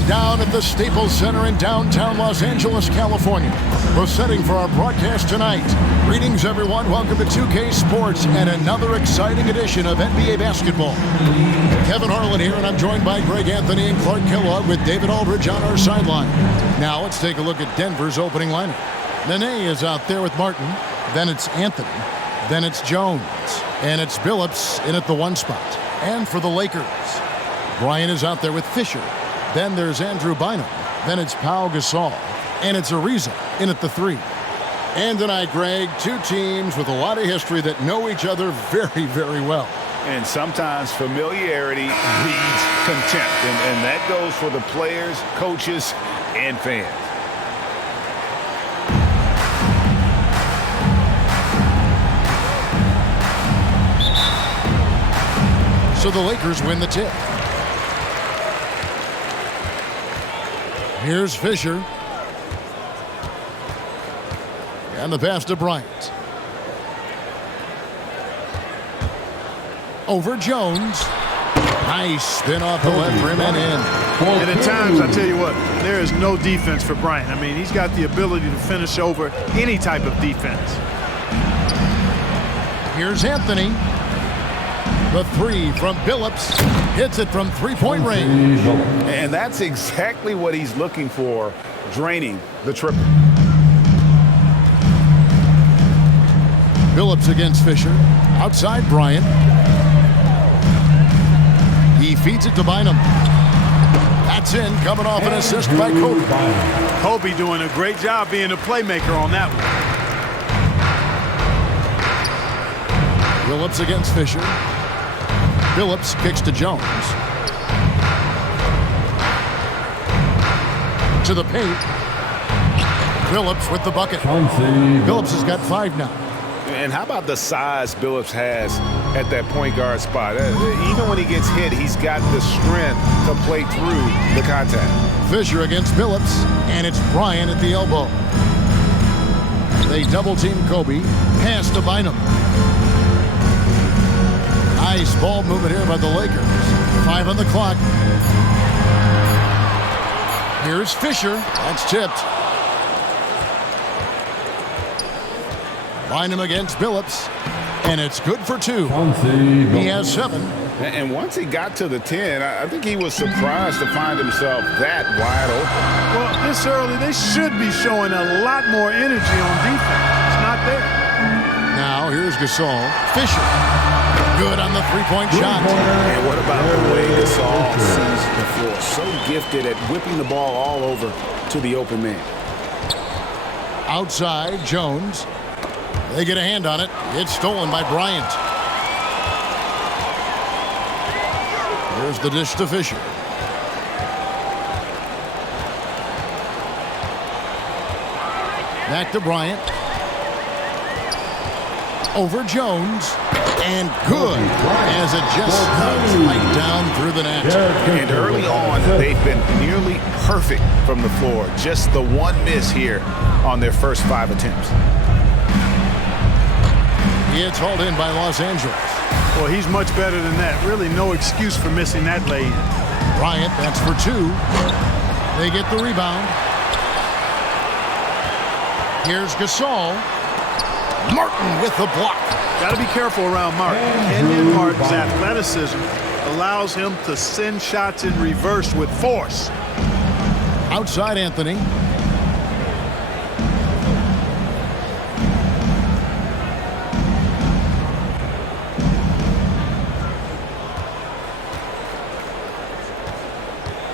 And down at the Staples Center in downtown Los Angeles, California, the setting for our broadcast tonight. Greetings, everyone. Welcome to 2K Sports and another exciting edition of NBA basketball. Kevin Harlan here, and I'm joined by Greg Anthony and Clark Kellogg with David Aldridge on our sideline. Now let's take a look at Denver's opening lineup. Nene is out there with Martin. Then it's Anthony. Then it's Jones. And it's Billups in at the 1 spot. And for the Lakers, Bryant is out there with Fisher. Then there's Andrew Bynum. Then it's Pau Gasol. And it's Ariza in at the 3. And tonight, Greg, two teams with a lot of history that know each other very, very well. And sometimes familiarity breeds contempt. And that goes for the players, coaches, and fans. So the Lakers win the tip. Here's Fisher. And the pass to Bryant. Over Jones. Nice spin off the left rim and in. And at times, I tell you what, there is no defense for Bryant. I mean, he's got the ability to finish over any type of defense. Here's Anthony. The 3 from Billups. Hits it from three-point range. And that's exactly what he's looking for, draining the triple. Billups against Fisher. Outside Bryant. He feeds it to Bynum. That's in, coming off an assist by Kobe. Kobe doing a great job being a playmaker on that one. Billups against Fisher. Billups kicks to Jones. To the paint. Billups with the bucket. Billups has got 5 now. And how about the size Billups has at that point guard spot? Even when he gets hit, he's got the strength to play through the contact. Fisher against Billups, and it's Bryant at the elbow. They double-team Kobe. Pass to Bynum. Nice ball movement here by the Lakers. 5 on the clock. Here's Fisher. That's tipped. Bynum against Billups. And it's good for 2. He has 7. And once he got to the 10, I think he was surprised to find himself that wide open. Well, this early, they should be showing a lot more energy on defense. It's not there. Now, here's Gasol. Fisher. Good on the three-point shot. And what about the way Gasol sees the floor? So gifted at whipping the ball all over to the open man. Outside, Jones. They get a hand on it. It's stolen by Bryant. There's the dish to Fisher. Back to Bryant. Over Jones. And good, as it just cuts right down through the net. And early on, they've been nearly perfect from the floor. Just the one miss here on their first 5 attempts. It's hauled in by Los Angeles. Well, he's much better than that. Really no excuse for missing that lay-in. Bryant, that's for 2. They get the rebound. Here's Gasol. Martin with the block. Got to be careful around Martin. Kenyon Martin's athleticism allows him to send shots in reverse with force. Outside Anthony.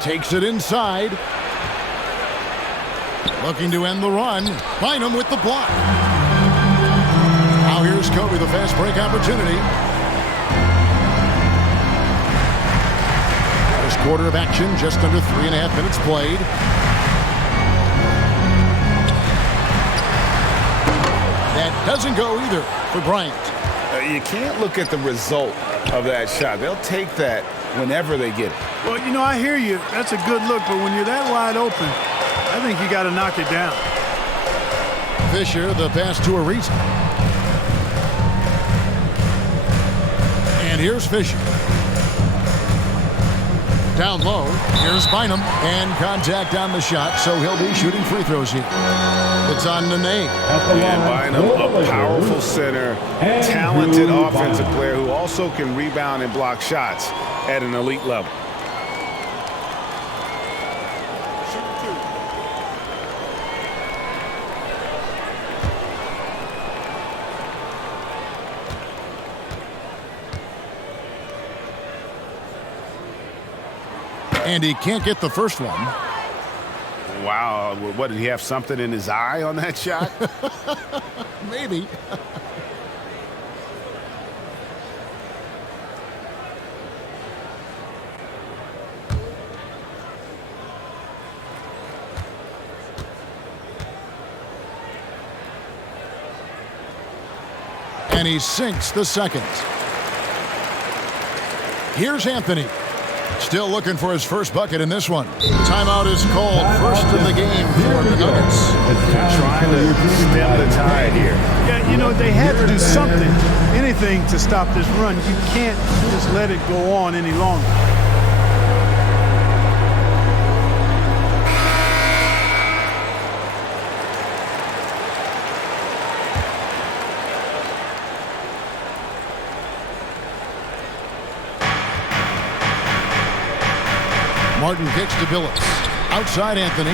Takes it inside. Looking to end the run. Bynum with the block. Now here's Kobe, the fast break opportunity. First quarter of action, just under 3.5 minutes played. That doesn't go either for Bryant. You can't look at the result of that shot. They'll take that whenever they get it. Well, you know, I hear you. That's a good look, but when you're that wide open, I think you got to knock it down. Fisher, the pass to Ariza. And here's Fisher. Down low, here's Bynum, and contact on the shot, so he'll be shooting free throws here. It's on Nene. And Bynum, a powerful center, talented offensive player who also can rebound and block shots at an elite level. And he can't get the first one. Wow, what, did he have something in his eye on that shot? Maybe. And he sinks the second. Here's Anthony. Still looking for his first bucket in this one. Timeout is called. First of the game for the Nuggets. Trying to stem the tide here. Yeah, you know, they had to do something, anything to stop this run. You can't just let it go on any longer. Martin kicks to Billups. Outside Anthony.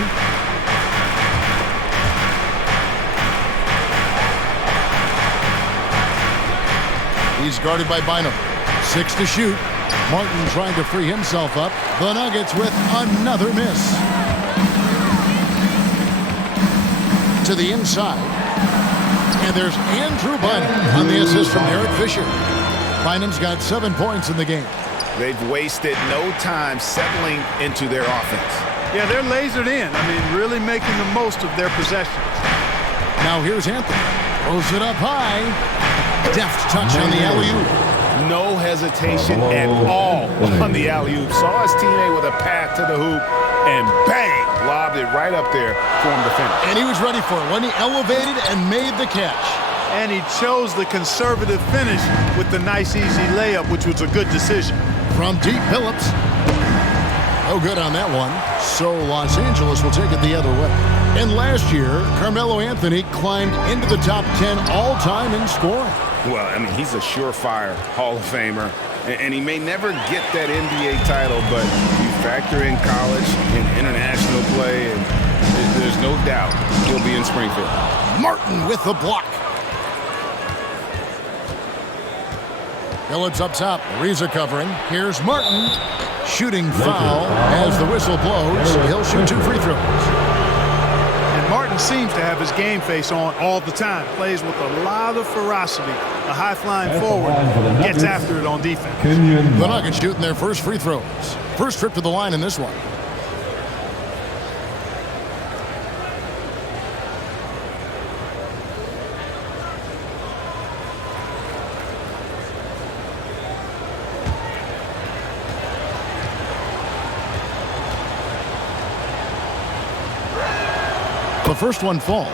He's guarded by Bynum. 6 to shoot. Martin trying to free himself up. The Nuggets with another miss. To the inside. And there's Andrew Bynum on the assist from Eric Fisher. Bynum's got 7 points in the game. They've wasted no time settling into their offense. Yeah, they're lasered in. I mean, really making the most of their possessions. Now here's Anthony. Throws it up high. Deft touch on the alley-oop. No hesitation at all on the alley-oop. Saw his teammate with a path to the hoop, and bang! Lobbed it right up there for him to finish. And he was ready for it when he elevated and made the catch. And he chose the conservative finish with the nice, easy layup, which was a good decision. From deep, Billups. No good on that one. So Los Angeles will take it the other way. And last year, Carmelo Anthony climbed into the top 10 all-time in scoring. Well, I mean, he's a surefire Hall of Famer. And he may never get that NBA title, but you factor in college and international play, and there's no doubt he'll be in Springfield. Martin with the block. Billups up top. Ariza covering. Here's Martin. Shooting foul as the whistle blows. He'll shoot 2 free throws. And Martin seems to have his game face on all the time. Plays with a lot of ferocity. A high-flying forward. Gets after it on defense. The Nuggets shooting their first free throws. First trip to the line in this one. The first one falls.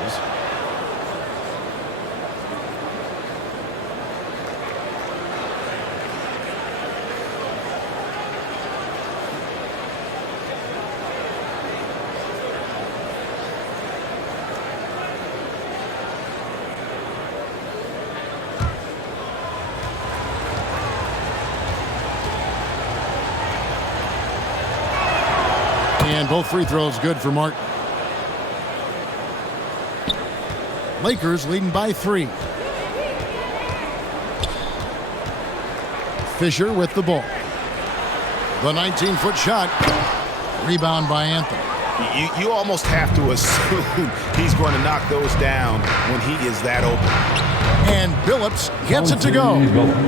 And both free throws good for Martin. Lakers leading by 3. Fisher with the ball. The 19-foot shot. Rebound by Anthony. You almost have to assume he's going to knock those down when he is that open. And Billups gets it to go.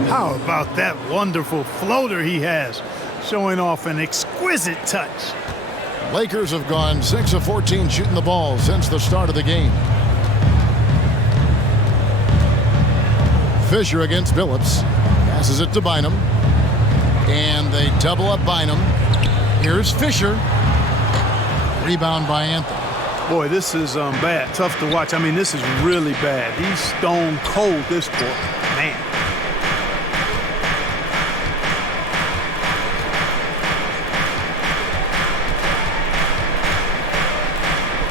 How about that wonderful floater he has, showing off an exquisite touch. Lakers have gone 6 of 14 shooting the ball since the start of the game. Fisher against Billups. Passes it to Bynum. And they double up Bynum. Here's Fisher. Rebound by Anthony. Boy, this is bad. Tough to watch. I mean, this is really bad. He's stone cold this quarter. Man.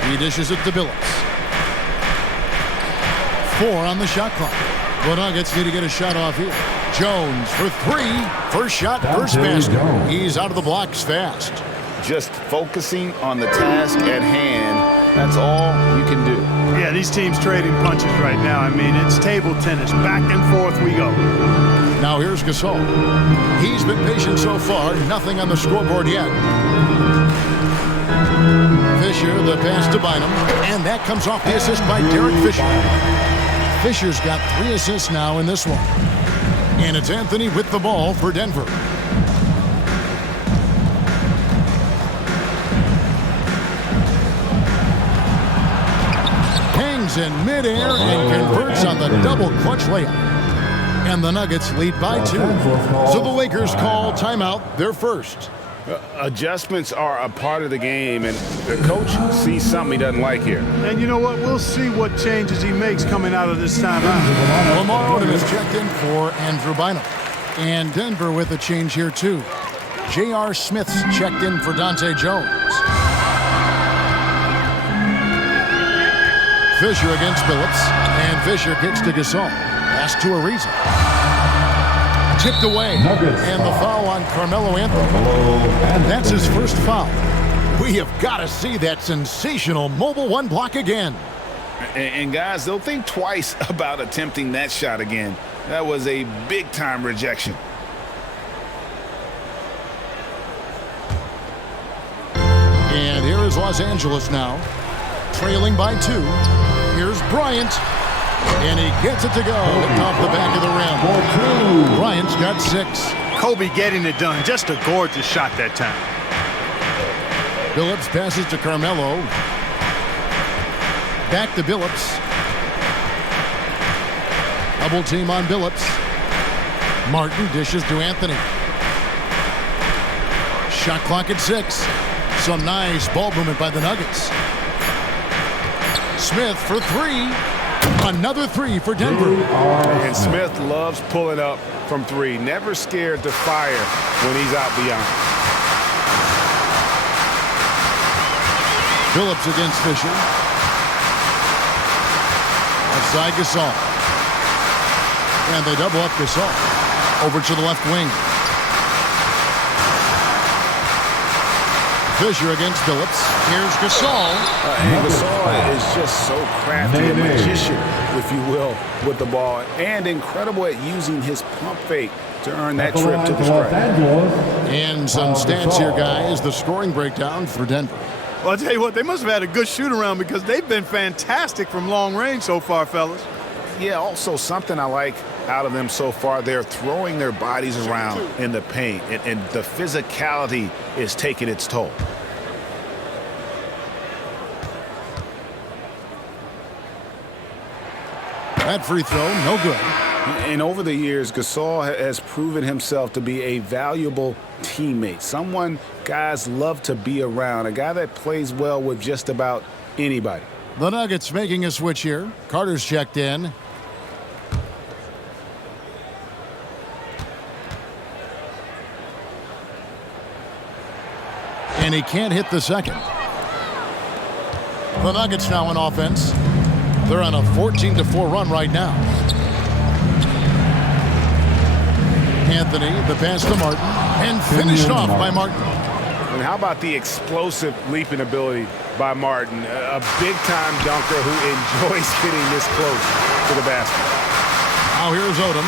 He dishes it to Billups. 4 on the shot clock. The Nuggets need to get a shot off here. Jones for 3. First shot, first basket. He's out of the blocks fast. Just focusing on the task at hand. That's all you can do. Yeah, these teams trading punches right now. I mean, it's table tennis. Back and forth we go. Now here's Gasol. He's been patient so far. Nothing on the scoreboard yet. Fisher, the pass to Bynum. And that comes off the assist by Derek Fisher. Fisher's got 3 assists now in this one. And it's Anthony with the ball for Denver. Hangs in midair and converts on the double clutch layup. And the Nuggets lead by 2. So the Lakers call timeout, their first. Adjustments are a part of the game, and the coach sees something he doesn't like here. And you know what? We'll see what changes he makes coming out of this timeout. Lamar Odom is checked in for Andrew Bynum. And Denver with a change here, too. J.R. Smith's checked in for Dante Jones. Fisher against Billups. And Fisher kicks to Gasol. Pass to Ariza. Tipped away. And the foul on Carmelo Anthony. That's his first foul. We have got to see that sensational mobile 1 block again. And guys, they'll think twice about attempting that shot again. That was a big-time rejection. And here is Los Angeles now, trailing by 2. Here's Bryant. And he gets it to go off the back of the rim. Bryant's got 6. Kobe getting it done. Just a gorgeous shot that time. Billups passes to Carmelo. Back to Billups. Double team on Billups. Martin dishes to Anthony. Shot clock at 6. Some nice ball movement by the Nuggets. Smith for 3. Another 3 for Denver. And Smith loves pulling up from 3. Never scared to fire when he's out beyond. Billups against Fisher. Outside Gasol. And they double up Gasol. Over to the left wing. Fisher against Billups. Here's Gasol. And Gasol is just so crafty, a magician, if you will, with the ball. And incredible at using his pump fake to earn that trip to the stripe. And some stats here, guys. The scoring breakdown for Denver. Well, I'll tell you what, they must have had a good shoot-around because they've been fantastic from long range so far, fellas. Yeah, also something I like out of them so far, they're throwing their bodies around in the paint, and the physicality is taking its toll. That free throw, no good. And over the years, Gasol has proven himself to be a valuable teammate, someone guys love to be around, a guy that plays well with just about anybody. The Nuggets making a switch here. Carter's checked in. And he can't hit the second. The Nuggets now on offense. They're on a 14-4 run right now. Anthony, the pass to Martin, and finished off by Martin. And how about the explosive leaping ability by Martin? A big-time dunker who enjoys getting this close to the basket. Now here's Odom.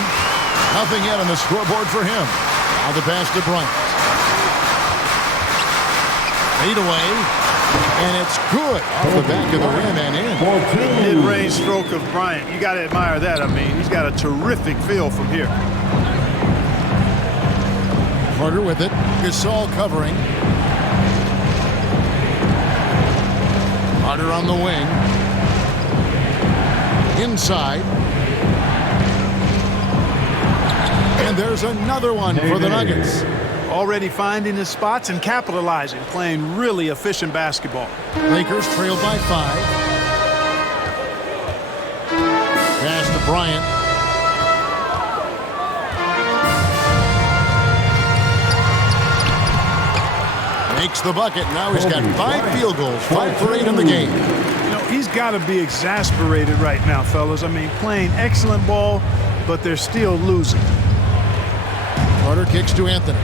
Nothing yet on the scoreboard for him. Now the pass to Bryant. Fade away, and it's good off the back of the rim and in. Mid-range stroke of Bryant. You got to admire that. I mean, he's got a terrific feel from here. Carter with it. Gasol covering. Carter on the wing. Inside. And there's another one for the Nuggets. Already finding his spots and capitalizing, playing really efficient basketball. Lakers trailed by 5. Pass to Bryant. Makes the bucket. Now he's got 5 field goals, 5 for 8 in the game. You know, he's got to be exasperated right now, fellas. I mean, playing excellent ball, but they're still losing. Carter kicks to Anthony.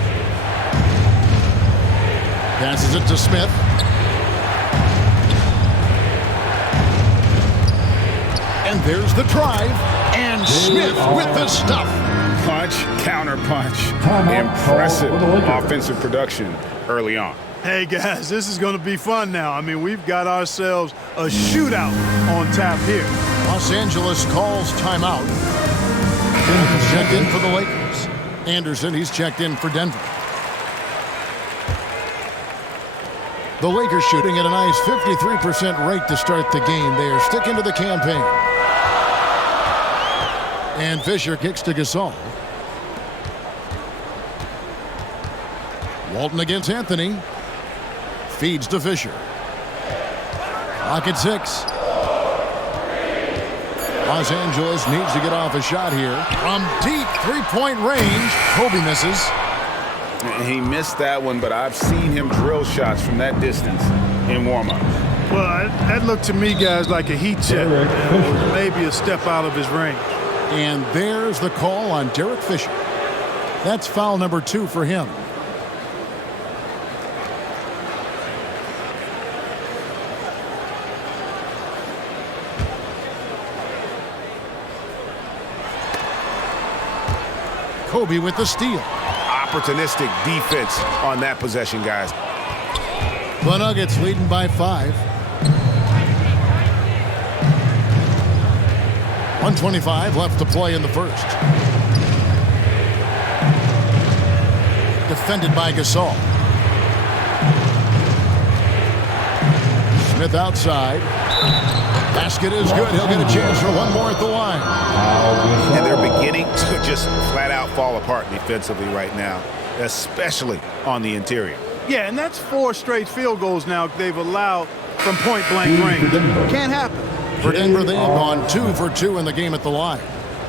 Passes it to Smith. And there's the drive. And Smith with the stuff. Punch, counter punch. Impressive offensive production early on. Hey, guys, this is going to be fun now. I mean, we've got ourselves a shootout on tap here. Los Angeles calls timeout. Checked in for the Lakers. Anderson, he's checked in for Denver. The Lakers shooting at a nice 53% rate to start the game. They are sticking to the campaign. And Fisher kicks to Gasol. Walton against Anthony. Feeds to Fisher. Clock at 6. Los Angeles needs to get off a shot here. From deep three-point range, Kobe misses. He missed that one, but I've seen him drill shots from that distance in warm-up. Well, that looked to me, guys, like a heat check. And maybe a step out of his range. And there's the call on Derek Fisher. That's foul number 2 for him. Kobe with the steal. Opportunistic defense on that possession, guys. The Nuggets leading by 5. 1:25 left to play in the first. Defended by Gasol. Smith outside. Basket is good. He'll get a chance for one more at the line. And they're beginning to just flat out fall apart defensively right now, especially on the interior. Yeah, and that's 4 straight field goals now they've allowed from point-blank range. Can't happen. For Denver, they have gone 2 for 2 in the game at the line.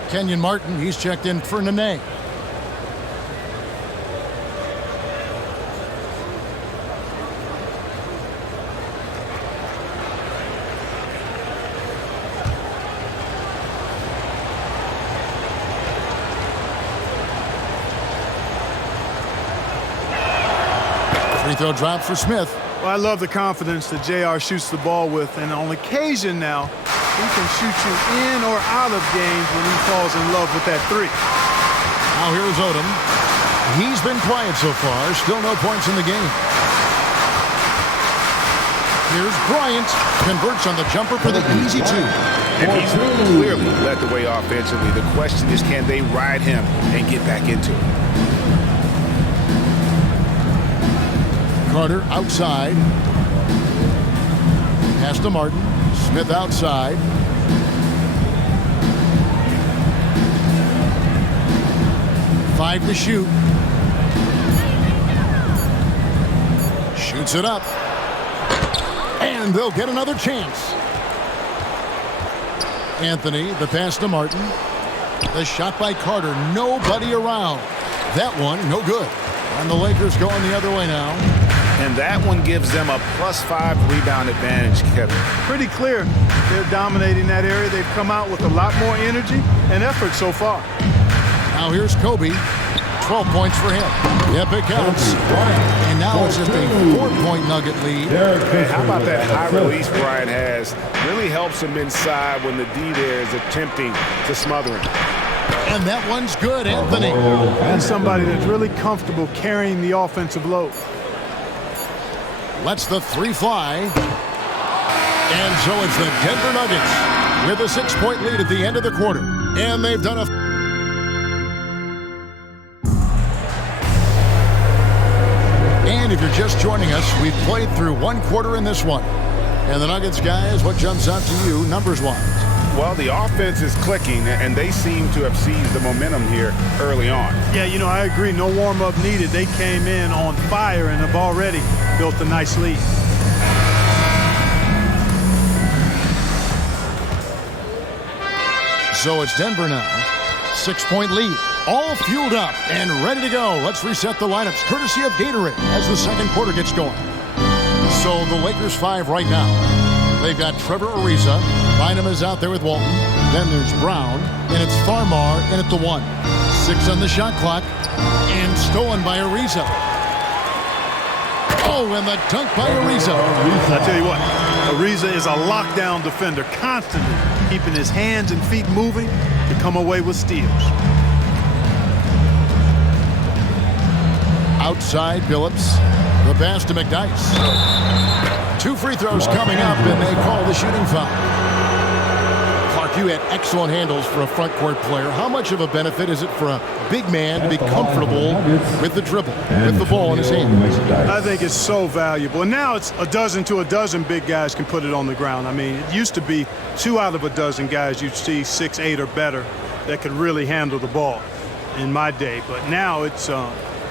Kenyon Martin, he's checked in for Nene. Free throw drop for Smith. Well, I love the confidence that JR shoots the ball with, and on occasion now, he can shoot you in or out of games when he falls in love with that 3. Now here's Odom. He's been quiet so far. Still no points in the game. Here's Bryant. Converts on the jumper for the easy 2. And he's clearly led the way offensively. The question is, can they ride him and get back into it? Carter outside. Pass to Martin. Smith outside. Five to shoot. Shoots it up. And they'll get another chance. Anthony, the pass to Martin. The shot by Carter. Nobody around. That one, no good. And the Lakers going the other way now. And that one gives them a +5 rebound advantage, Kevin. Pretty clear. They're dominating that area. They've come out with a lot more energy and effort so far. Now here's Kobe. 12 points for him. Yep, it counts. And now it's just a 4-point Nugget lead. Hey, how about that high release Bryant has? Really helps him inside when the D there is attempting to smother him. And that one's good, Anthony. And somebody that's really comfortable carrying the offensive load. Lets the 3 fly. And so it's the Denver Nuggets with a 6-point lead at the end of the quarter. And they've done a... And if you're just joining us, we've played through 1 quarter in this one. And the Nuggets, guys, what jumps out to you numbers-wise? Well, the offense is clicking, and they seem to have seized the momentum here early on. Yeah, you know, I agree. No warm-up needed. They came in on fire and have already built a nice lead. So it's Denver now. 6-point lead. All fueled up and ready to go. Let's reset the lineups, courtesy of Gatorade, as the second quarter gets going. So the Lakers 5 right now. They've got Trevor Ariza. Bynum is out there with Walton. Then there's Brown. And it's Farmar in at the 1. 6 on the shot clock. And stolen by Ariza. Oh, and the dunk by Ariza. I tell you what, Ariza is a lockdown defender, constantly keeping his hands and feet moving to come away with steals. Outside, Billups. The pass to McDyess. 2 free throws coming up, and they call the shooting foul. Clark, you had excellent handles for a front court player. How much of a benefit is it for a big man to be comfortable with the dribble, with the ball in his hands? I think it's so valuable. And now it's a dozen to a dozen big guys can put it on the ground. I mean, it used to be 2 out of a dozen guys you'd see 6'8" or better that could really handle the ball in my day. But now it's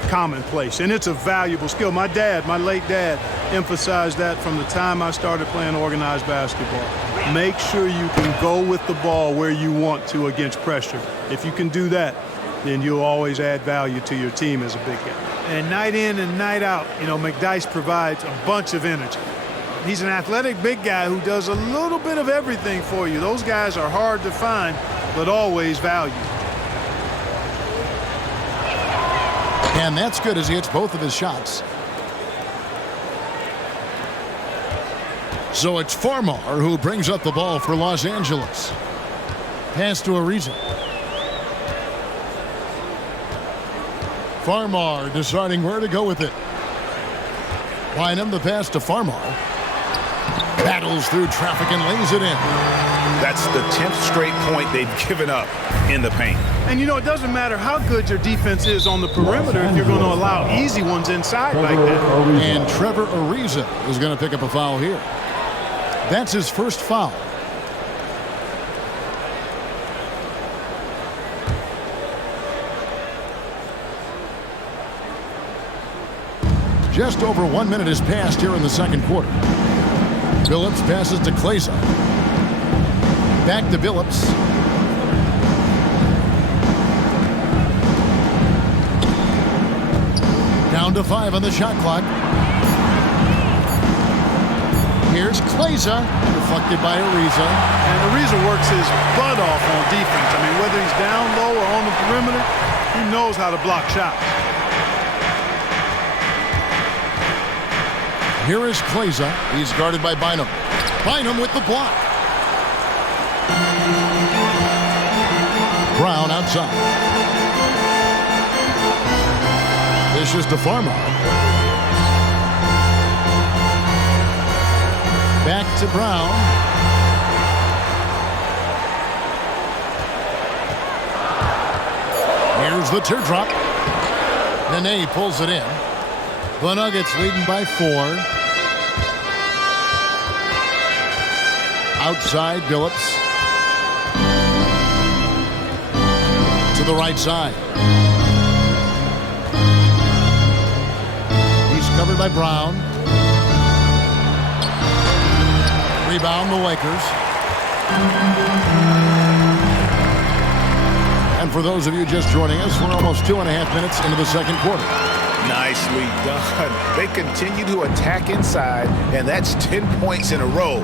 commonplace, and it's a valuable skill. My late dad, emphasized that from the time I started playing organized basketball. Make sure you can go with the ball where you want to against pressure. If you can do that, then you'll always add value to your team as a big guy. And night in and night out, you know, McDyess provides a bunch of energy. He's an athletic big guy who does a little bit of everything for you. Those guys are hard to find, but always valued. And that's good as he hits both of his shots. So it's Farmar who brings up the ball for Los Angeles. Pass to Ariza. Farmar deciding where to go with it. Bynum, the pass to Farmar. Battles through traffic and lays it in. That's the 10th straight point they've given up in the paint. And, you know, it doesn't matter how good your defense is on the perimeter if you're going to allow easy ones inside like that. And Trevor Ariza is going to pick up a foul here. That's his first foul. Just over 1 minute has passed here in the second quarter. Billups passes to Kleza. Back to Billups. Down to 5 on the shot clock. Here's Kleza, deflected by Ariza. And Ariza works his butt off on defense. I mean, whether he's down low or on the perimeter, he knows how to block shots. Here is Kleza. He's guarded by Bynum. Bynum with the block. Brown outside. This is to Farmar. Back to Brown. Here's the teardrop. Nene pulls it in. The Nuggets leading by 4. Outside, Billups. To the right side. He's covered by Brown. Rebound, the Lakers. And for those of you just joining us, we're almost 2.5 minutes into the second quarter. Nicely done. They continue to attack inside, and that's 10 points in a row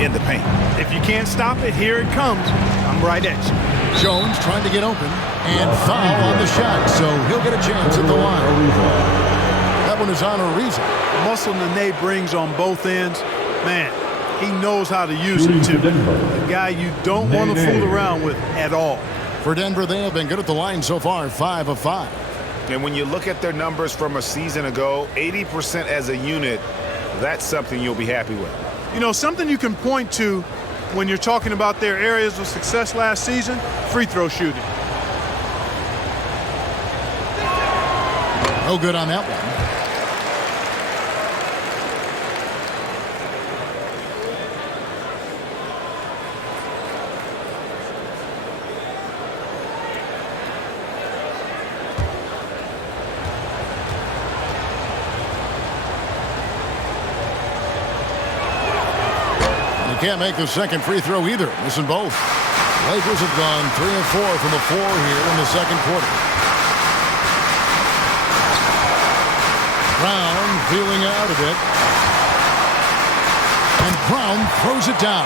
in the paint. If you can't stop it, here it comes. I'm right at you. Jones trying to get open, and foul on the shot, so he'll get a chance at the line. That one is on Ariza. The muscle Nene brings on both ends, man, he knows how to use it too. A guy you don't want to fool around with at all. For Denver, they have been good at the line so far, 5 of 5. And when you look at their numbers from a season ago, 80% as a unit, that's something you'll be happy with. You know, something you can point to when you're talking about their areas of success last season, free throw shooting. No good on that one. Can't make the second free throw either. Missing both. Lakers have gone 3 of 4 from the floor here in the second quarter. feeling out a bit. And Brown throws it down.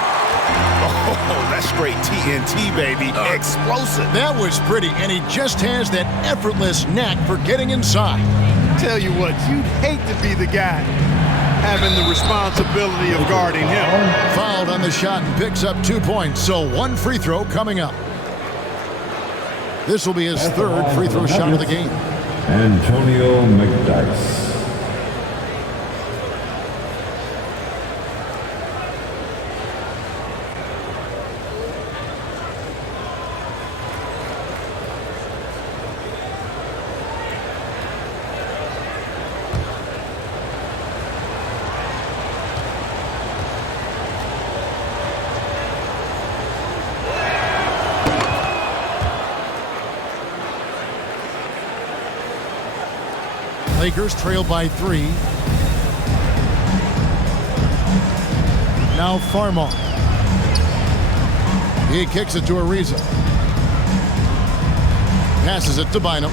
Oh, that's straight TNT, baby. Explosive. That was pretty, and he just has that effortless knack for getting inside. Tell you what, you'd hate to be the guy having the responsibility of guarding him. Fouled on the shot and picks up 2 points, so 1 free throw coming up. This will be his 3rd free throw shot of the game. Antonio McDyess. Lakers trail by 3. Now Farmar. He kicks it to Ariza. Passes it to Bynum.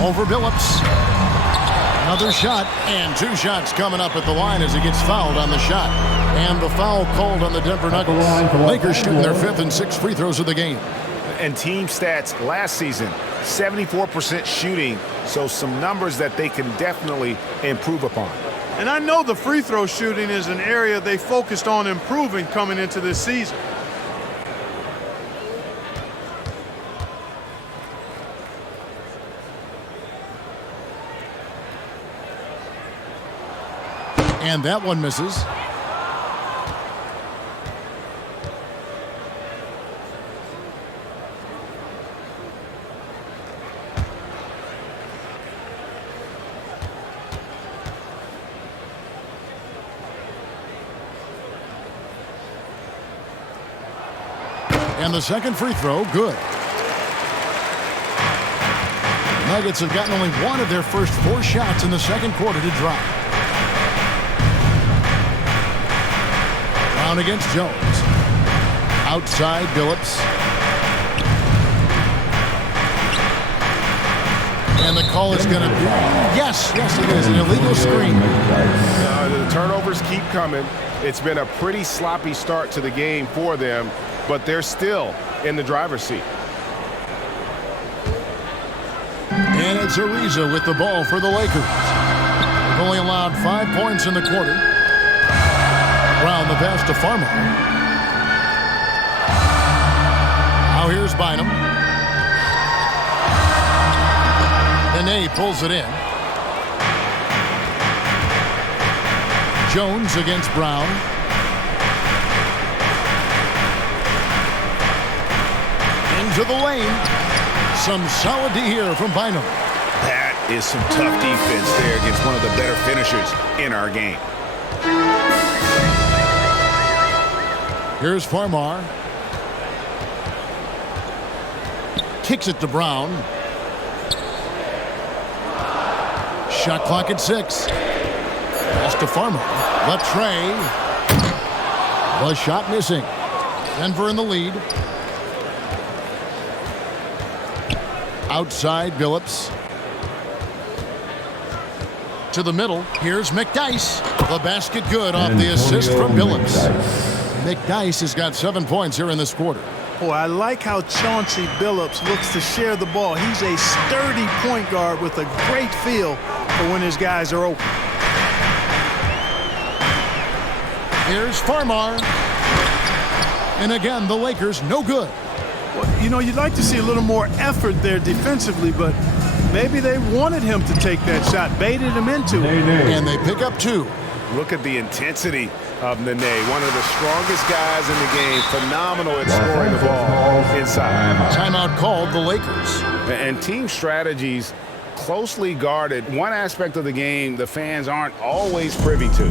Over Billups. Another shot, and 2 shots coming up at the line as he gets fouled on the shot. And the foul called on the Denver Nuggets. Lakers shooting their 5th and 6th free throws of the game. And team stats last season, 74% shooting, so some numbers that they can definitely improve upon. And I know the free throw shooting is an area they focused on improving coming into this season. And that one misses. And the second free throw, good. Nuggets have gotten only 1 of their first 4 shots in the second quarter to drop. Brown against Jones. Outside, Billups. And the call is going to be, yes, it is, an illegal screen. The turnovers keep coming. It's been a pretty sloppy start to the game for them, but they're still in the driver's seat. And it's Ariza with the ball for the Lakers. They've only allowed 5 points in the quarter. Brown the pass to Farmer. Now here's Bynum. Nene pulls it in. Jones against Brown. Into the lane. Some solid D here from Bynum. That is some tough defense there against one of the better finishers in our game. Here's Farmar. Kicks it to Brown. Shot clock at 6. Pass to Farmer. Latrey. The shot missing. Denver in the lead. Outside, Billups. To the middle. Here's McDyess. The basket good off the assist from Billups. McDyess has got 7 points here in this quarter. Boy, I like how Chauncey Billups looks to share the ball. He's a sturdy point guard with a great feel for when his guys are open. Here's Farmar. And again, the Lakers no good. Well, you know, you'd like to see a little more effort there defensively, but maybe they wanted him to take that shot, baited him into it. And they pick up 2. Look at the intensity of Nene, one of the strongest guys in the game, phenomenal at scoring the ball inside. Timeout called the Lakers. And team strategies closely guarded. One aspect of the game the fans aren't always privy to.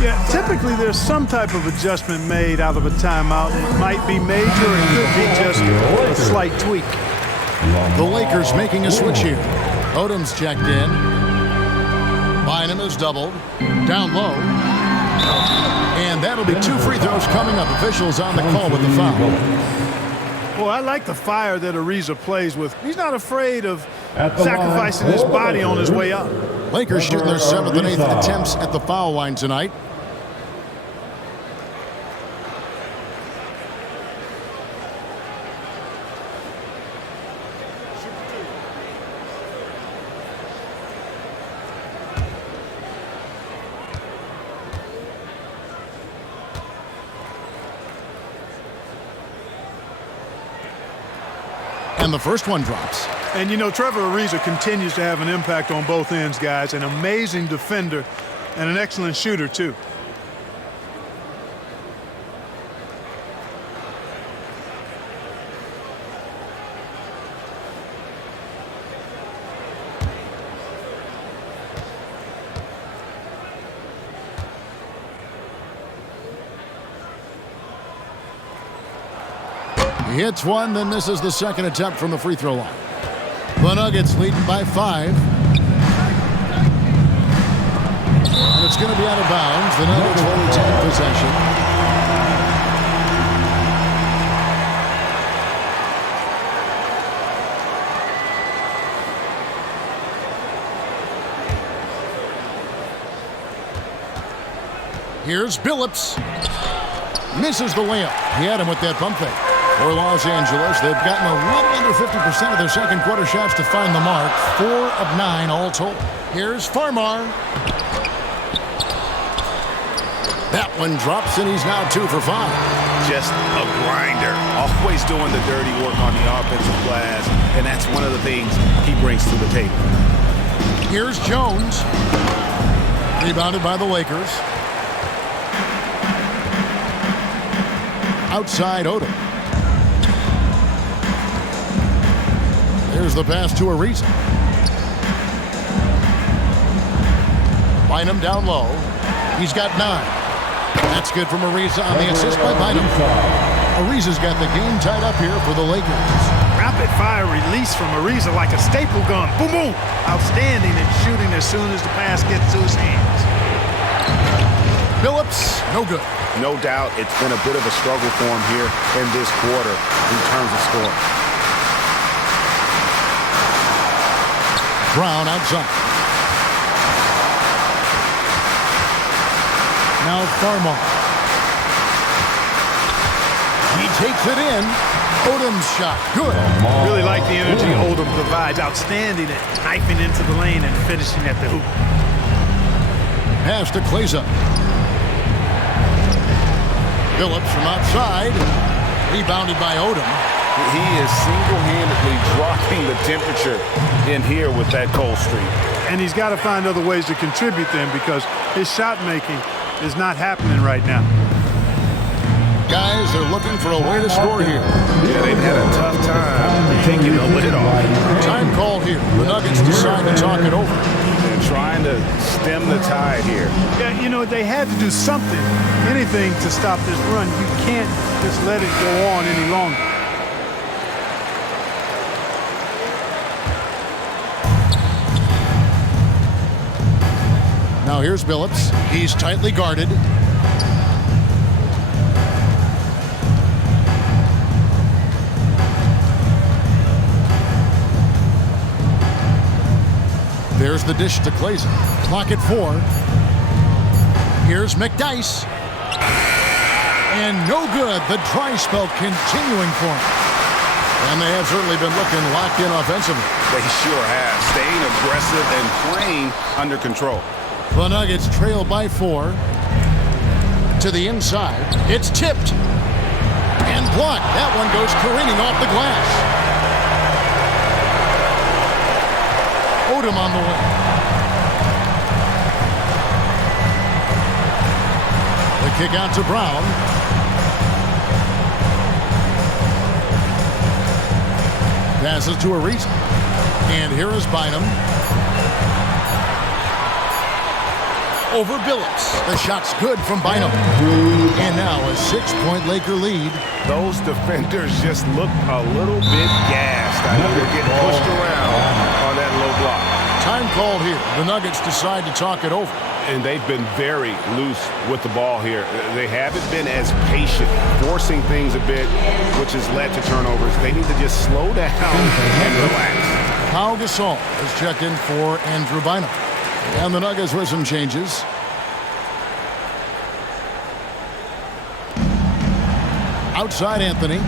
Yeah, typically there's some type of adjustment made out of a timeout. It might be major, it could be just a slight tweak. The Lakers making a switch here. Odom's checked in. Bynum is doubled. Down low. And that'll be 2 free throws coming up. Officials on the call with the foul. Well, I like the fire that Ariza plays with. He's not afraid of sacrificing his body on his way up. Lakers shooting their 7th and 8th attempts at the foul line tonight. And the first one drops. And, you know, Trevor Ariza continues to have an impact on both ends, guys. An amazing defender and an excellent shooter, too. He hits one, then misses the second attempt from the free throw line. The Nuggets leading by 5. And it's going to be out of bounds. The Nuggets will retain possession. Here's Billups. Misses the layup. He had him with that pump fake. For Los Angeles, they've gotten a little under 50% of their second quarter shots to find the mark. 4 of 9 all told. Here's Farmar. That one drops, and he's now 2 for 5. Just a grinder. Always doing the dirty work on the offensive glass, and that's one of the things he brings to the table. Here's Jones. Rebounded by the Lakers. Outside Odom. Here's the pass to Ariza. Bynum down low. He's got 9. That's good from Ariza on the assist by Bynum. Ariza's got the game tied up here for the Lakers. Rapid fire release from Ariza like a staple gun. Boom, boom. Outstanding in shooting as soon as the pass gets to his hands. Billups, no good. No doubt it's been a bit of a struggle for him here in this quarter in terms of scoring. Brown outside. Now Farmar. He takes it in. Odom's shot. Good. Really like the energy Odom provides. Outstanding at knifing into the lane and finishing at the hoop. Pass to Kleza. Billups from outside. Rebounded by Odom. He is single-handedly dropping the temperature in here with that cold streak. And he's got to find other ways to contribute then because his shot making is not happening right now. Guys, they're looking for a way to score here. Yeah, they've had a tough time taking the lid off. Time call here. The Nuggets decide to talk it over. They're trying to stem the tide here. Yeah, you know, they had to do something, anything to stop this run. You can't just let it go on any longer. Now here's Billups. He's tightly guarded. There's the dish to Kleza. Clock at 4. Here's McDyess. And no good. The dry spell continuing for him. And they have certainly been looking locked in offensively. They sure have. Staying aggressive and playing under control. The Nuggets trail by 4. To the inside. It's tipped. And blocked. That one goes careening off the glass. Odom on the wing. The kick out to Brown. Passes to Ariza. And here is Bynum. Over Billups. The shot's good from Bynum. And now a 6-point Laker lead. Those defenders just look a little bit gassed. I know they're getting pushed around on that low block. Time called here. The Nuggets decide to talk it over. And they've been very loose with the ball here. They haven't been as patient, forcing things a bit, which has led to turnovers. They need to just slow down and relax. Pau Gasol is checked in for Andrew Bynum. And the Nuggets with some changes. Outside Anthony.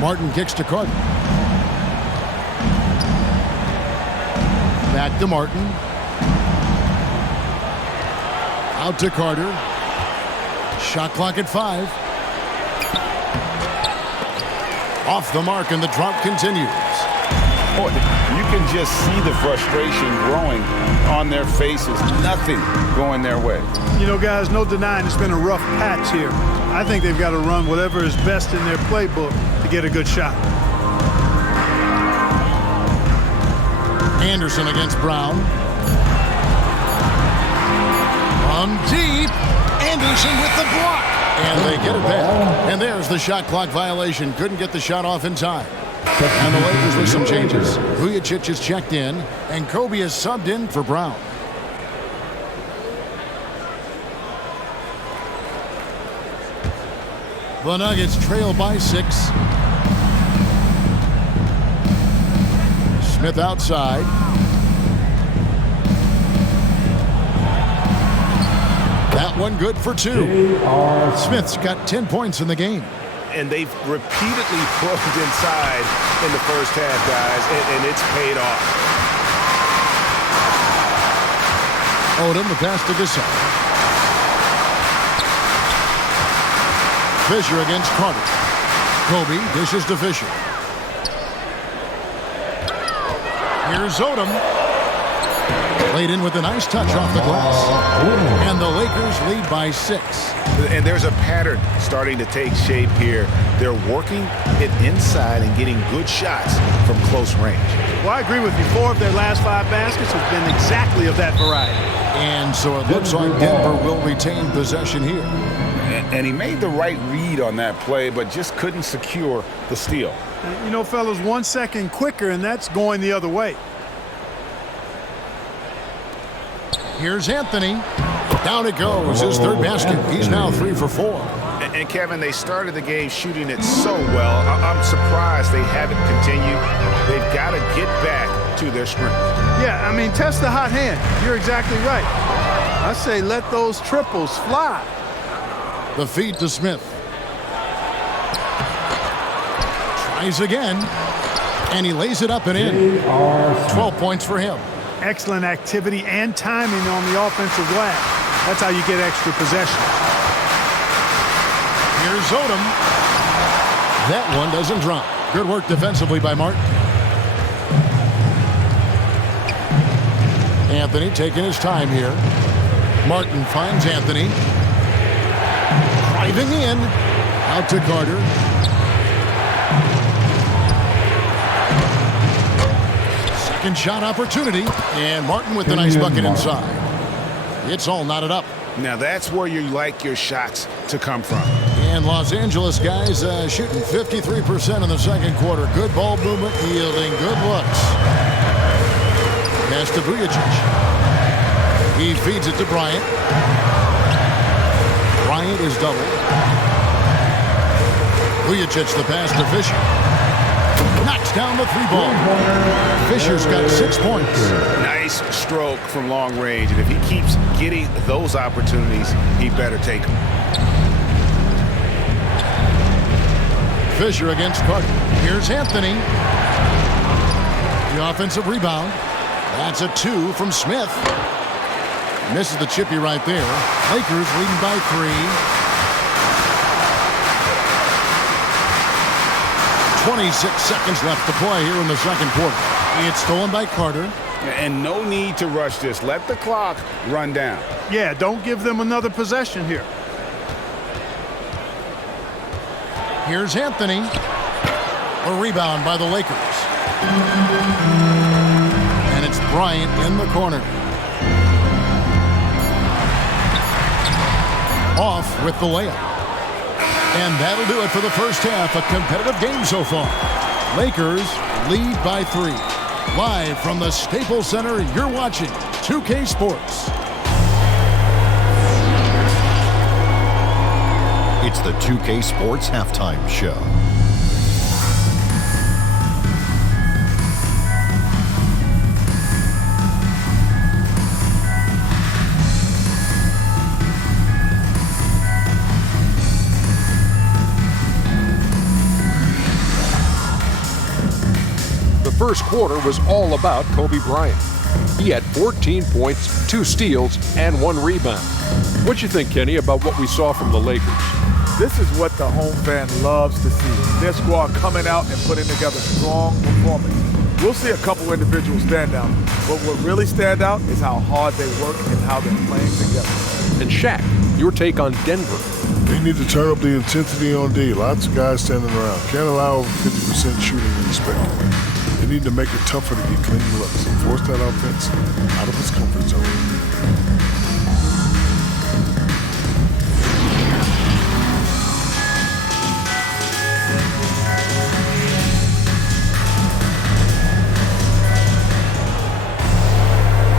Martin kicks to Carter. Back to Martin. Out to Carter. Shot clock at 5. Off the mark, and the drought continues. Boy, you can just see the frustration growing on their faces. Nothing going their way. You know, guys, no denying it's been a rough patch here. I think they've got to run whatever is best in their playbook to get a good shot. Anderson against Brown. On deep. Anderson with the block. And they get it back. And there's the shot clock violation. Couldn't get the shot off in time. And the Lakers with some changes. Vujacic is checked in, and Kobe is subbed in for Brown. The Nuggets trail by 6. Smith outside. That one good for 2. Smith's got 10 points in the game. And they've repeatedly probed inside in the first half, guys, and it's paid off. Odom, the pass to Gasol. Fisher against Carter. Kobe dishes to Fisher. Here's Odom. Laid in with a nice touch off the glass. And the Lakers lead by 6. And there's a pattern starting to take shape here. They're working it inside and getting good shots from close range. Well, I agree with you. 4 of their last 5 baskets have been exactly of that variety. And so it looks like Denver will retain possession here. And he made the right read on that play, but just couldn't secure the steal. You know, fellas, 1 second quicker, and that's going the other way. Here's Anthony. Down it goes. His 3rd basket. He's now 3 for 4. And Kevin, they started the game shooting it so well. I'm surprised they haven't continued. They've got to get back to their strength. Yeah, I mean, test the hot hand. You're exactly right. I say let those triples fly. The feed to Smith. Tries again. And he lays it up and in. 12 points for him. Excellent activity and timing on the offensive glass. That's how you get extra possession. Here's Odom. That one doesn't drop. Good work defensively by Martin. Anthony taking his time here. Martin finds Anthony. Driving in. Out to Carter. Second shot opportunity. And Martin with the nice bucket inside. It's all knotted up. Now that's where you like your shots to come from. And Los Angeles guys shooting 53% in the second quarter. Good ball movement, yielding good looks. Pass to Vujacic. He feeds it to Bryant. Bryant is doubled. Vujacic the pass to Fisher. Knocks down the 3-ball. Fisher's got 6 points. Nice stroke from long range, and if he keeps getting those opportunities, he better take them. Fisher against Carter. Here's Anthony. The offensive rebound. That's a 2 from Smith. Misses the chippy right there. Lakers leading by 3. 26 seconds left to play here in the second quarter. It's stolen by Carter. And no need to rush this. Let the clock run down. Yeah, don't give them another possession here. Here's Anthony. A rebound by the Lakers. And it's Bryant in the corner. Off with the layup. And that'll do it for the first half. A competitive game so far. Lakers lead by 3. Live from the Staples Center, you're watching 2K Sports. It's the 2K Sports Halftime Show. first quarter was all about Kobe Bryant. He had 14 points, 2 steals, and 1 rebound. What you think, Kenny, about what we saw from the Lakers? This is what the home fan loves to see. Their squad coming out and putting together strong performance. We'll see a couple individuals stand out, but what really stand out is how hard they work and how they're playing together. And Shaq, your take on Denver. They need to turn up the intensity on D. Lots of guys standing around. Can't allow over 50% shooting in the spectrum. They need to make it tougher to get clean looks and force that offense out of its comfort zone.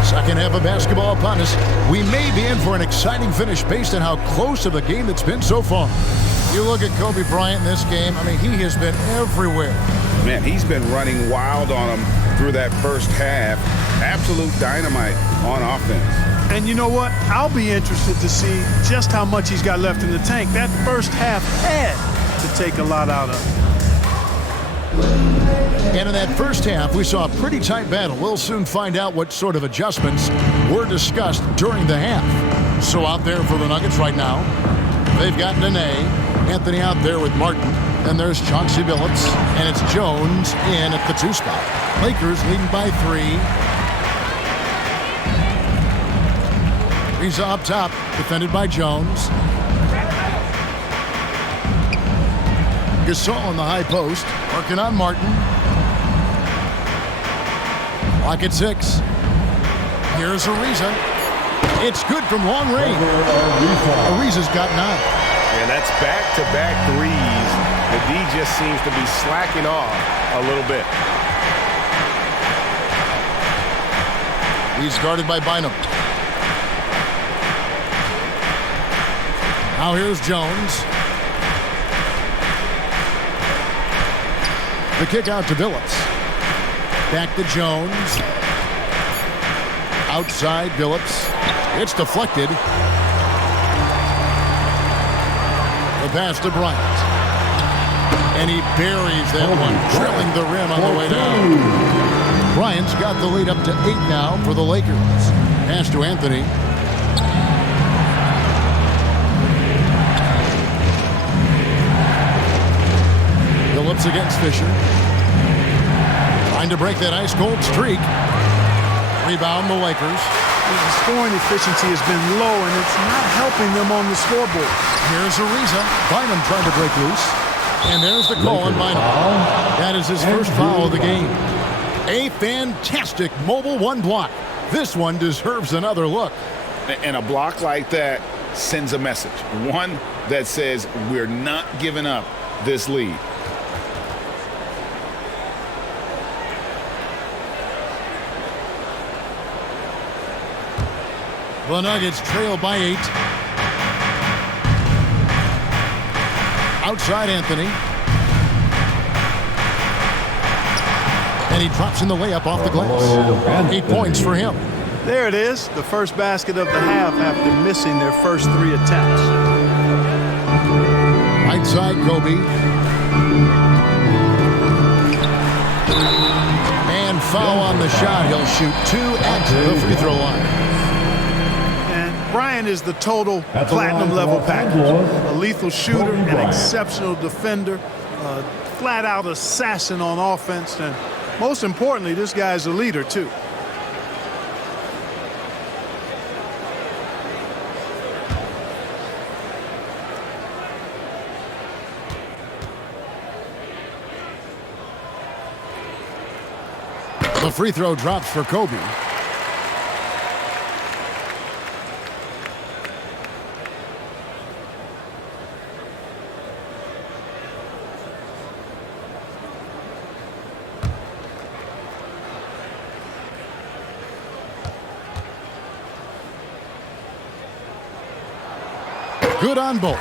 Second half of basketball upon us. We may be in for an exciting finish based on how close of a game it's been so far. You look at Kobe Bryant in this game, I mean, he has been everywhere. Man, he's been running wild on him through that first half. Absolute dynamite on offense. And you know what? I'll be interested to see just how much he's got left in the tank. That first half had to take a lot out of him. And in that first half, we saw a pretty tight battle. We'll soon find out what sort of adjustments were discussed during the half. So out there for the Nuggets right now, they've got Nene, Anthony out there with Martin, and there's Chauncey Billups, and it's Jones in at the 2 spot. Lakers leading by 3. He's up top, defended by Jones. Gasol in the high post, working on Martin. Clock at 6. Here's Ariza. It's good from long range. Ariza's got 9. And that's back-to-back threes. The D just seems to be slacking off a little bit. He's guarded by Bynum. Now here's Jones. The kick out to Billups. Back to Jones. Outside Billups. It's deflected. The pass to Bryant. And he buries that one, trailing the rim on the way down. Bryant's got the lead up to 8 now for the Lakers. Pass to Anthony. Billups against Fisher. Trying to break that ice-cold streak. Rebound the Lakers. The scoring efficiency has been low, and it's not helping them on the scoreboard. Here's Ariza. Bynum trying to break loose. And there's the call on Bynum. That is his first foul of the game. A fantastic mobile 1 block. This one deserves another look. And a block like that sends a message. One that says we're not giving up this lead. The Nuggets trail by 8. Outside Anthony. And he drops in the layup off the glass. 8 points for him. There it is, the first basket of the half after missing their first 3 attempts. Right side, Kobe. And foul on the shot. He'll shoot 2 at the free throw line. Bryant is the total platinum level package. A lethal shooter, an exceptional defender, a flat-out assassin on offense, and most importantly, this guy's a leader too. The free throw drops for Kobe. Good on both.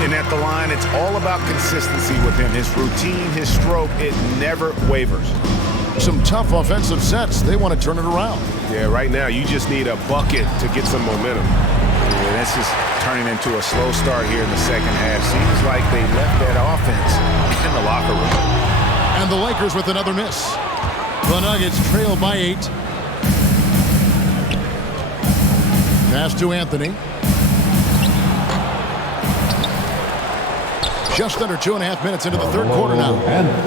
And at the line, it's all about consistency with him. His routine, his stroke, it never wavers. Some tough offensive sets. They want to turn it around. Yeah, right now you just need a bucket to get some momentum. Yeah, that's just turning into a slow start here in the second half. Seems like they left that offense in the locker room. And the Lakers with another miss. The Nuggets trail by 8. Pass to Anthony. Just under 2.5 minutes into the third quarter now.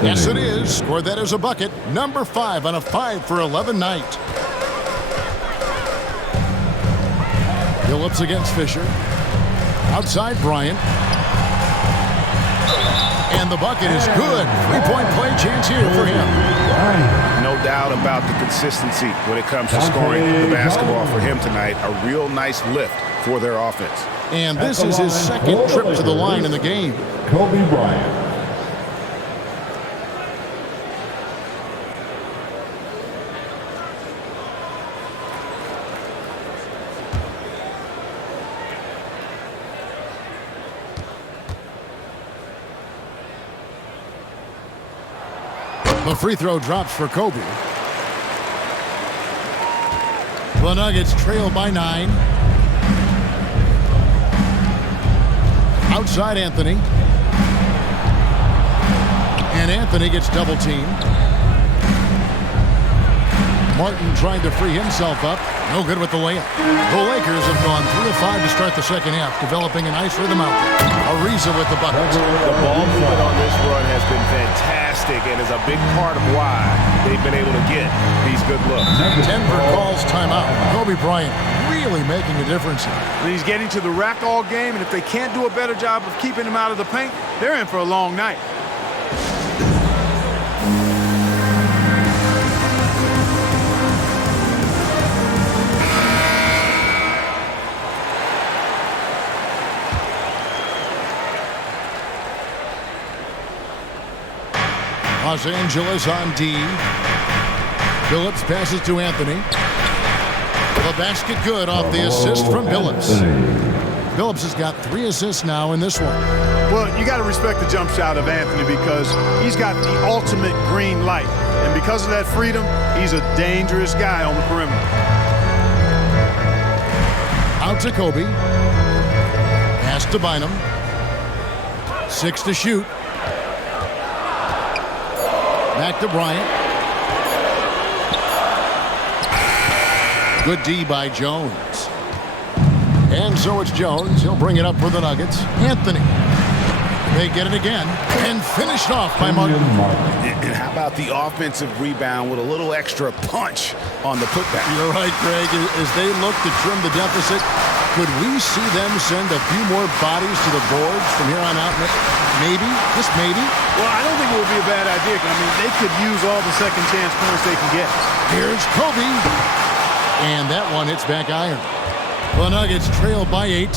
Yes, it is. Scored that as a bucket. Number 5 on a 5 for 11 night. Phillips against Fisher. Outside Bryant. And the bucket is good. 3-point play chance here for him. No doubt about the consistency when it comes to scoring the basketball for him tonight. A real nice lift for their offense. And this is his second trip to the line in the game. Kobe Bryant. The free throw drops for Kobe. The Nuggets trail by 9. Outside Anthony. And Anthony gets double teamed. Martin trying to free himself up. No good with the layup. The Lakers have gone 3 of 5 to start the second half, developing a nice rhythm out there. Ariza with the bucket. The ball movement on this run has been fantastic and is a big part of why they've been able to get these good looks. Denver calls timeout. Kobe Bryant really making a difference here. He's getting to the rack all game, and if they can't do a better job of keeping him out of the paint, they're in for a long night. Los Angeles on D. Phillips passes to Anthony. The basket good off the assist from Phillips. Phillips has got 3 assists now in this one. Well, you got to respect the jump shot of Anthony because he's got the ultimate green light. And because of that freedom, he's a dangerous guy on the perimeter. Out to Kobe. Pass to Bynum. 6 to shoot. Back to Bryant. Good D by Jones. And so it's Jones. He'll bring it up for the Nuggets. Anthony. They get it again. And finished off by Martin. And how about the offensive rebound with a little extra punch on the putback? You're right, Greg. As they look to trim the deficit, could we see them send a few more bodies to the boards from here on out? Maybe, just maybe. Well, I don't think it would be a bad idea. I mean, they could use all the second chance points they can get. Here's Kobe. And that one hits back iron. The Nuggets trail by 8.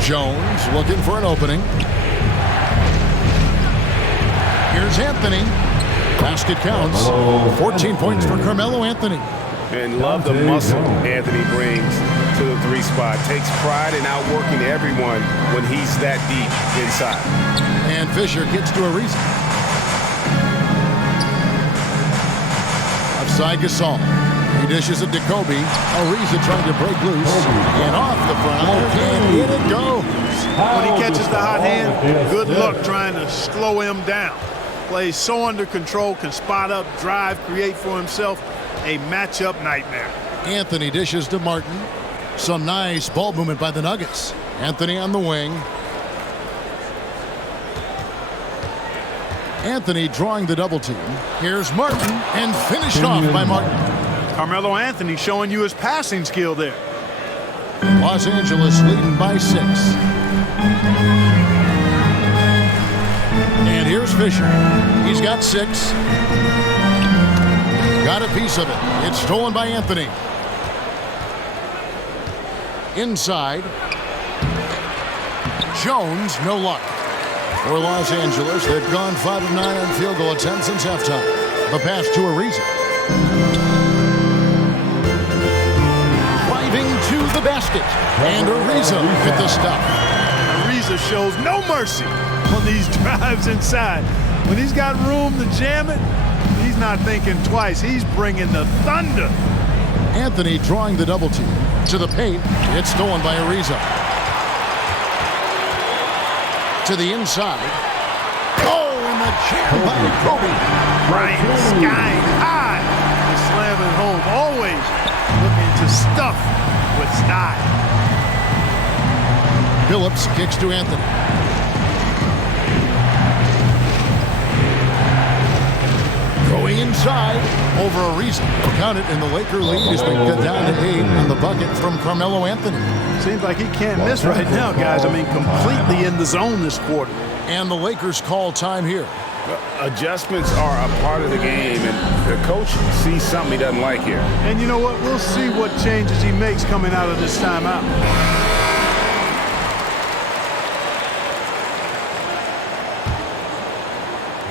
Jones looking for an opening. Here's Anthony. Basket counts. 14 points for Carmelo Anthony. And love the muscle Anthony brings to the 3 spot. Takes pride in outworking everyone when he's that deep inside. And Fisher gets to Ariza. Outside Gasol. He dishes it to Kobe. Ariza trying to break loose. And off the front iron. And in it goes. When he catches the hot hand, good luck trying to slow him down. Plays so under control, can spot up, drive, create for himself. A matchup nightmare. Anthony dishes to Martin. Some nice ball movement by the Nuggets. Anthony on the wing. Anthony drawing the double team. Here's Martin and finished off by Martin. Carmelo Anthony showing you his passing skill there. Los Angeles leading by 6. And here's Fisher. He's got 6. Got a piece of it. It's stolen by Anthony. Inside. Jones, no luck. For Los Angeles, they've gone 5 of 9 on field goal attempts since halftime. The pass to Ariza. Driving to the basket. And Ariza with the stop. Ariza shows no mercy on these drives inside. When he's got room to jam it, he's not thinking twice. He's bringing the thunder. Anthony drawing the double team. To the paint. It's stolen by Ariza. To the inside. Oh, and the Jammed by Kobe. Bryant skying high to slam it home. Always looking to stuff with style. Phillips kicks to Anthony. Going inside over Ariza. Count it, and the Laker lead has been cut down to 8 on the bucket from Carmelo Anthony. Seems like he can't miss right now, guys. I mean, completely in the zone this quarter. And the Lakers call time here. Adjustments are a part of the game, and the coach sees something he doesn't like here. And you know what? We'll see what changes he makes coming out of this timeout.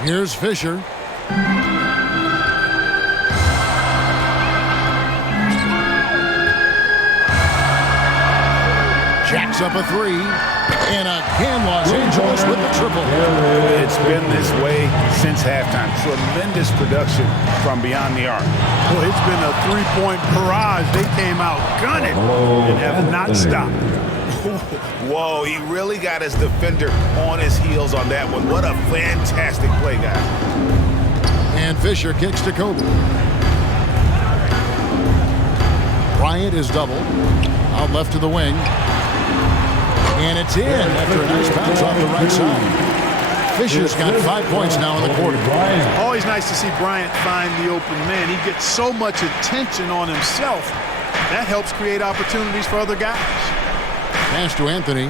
Here's Fisher. Jacks up a three. And again, Los Angeles with the triple. It's been this way since halftime. Tremendous production from beyond the arc. Boy, it's been a three-point barrage. They came out gunning and have not stopped. Whoa, he really got his defender on his heels on that one. What a fantastic play, guys. And Fisher kicks to Kobe. Bryant is doubled. Out left to the wing. And it's in after a nice bounce off the right side. Fisher's got 5 points now in the quarter. Always nice to see Bryant find the open man. He gets so much attention on himself. That helps create opportunities for other guys. Pass to Anthony.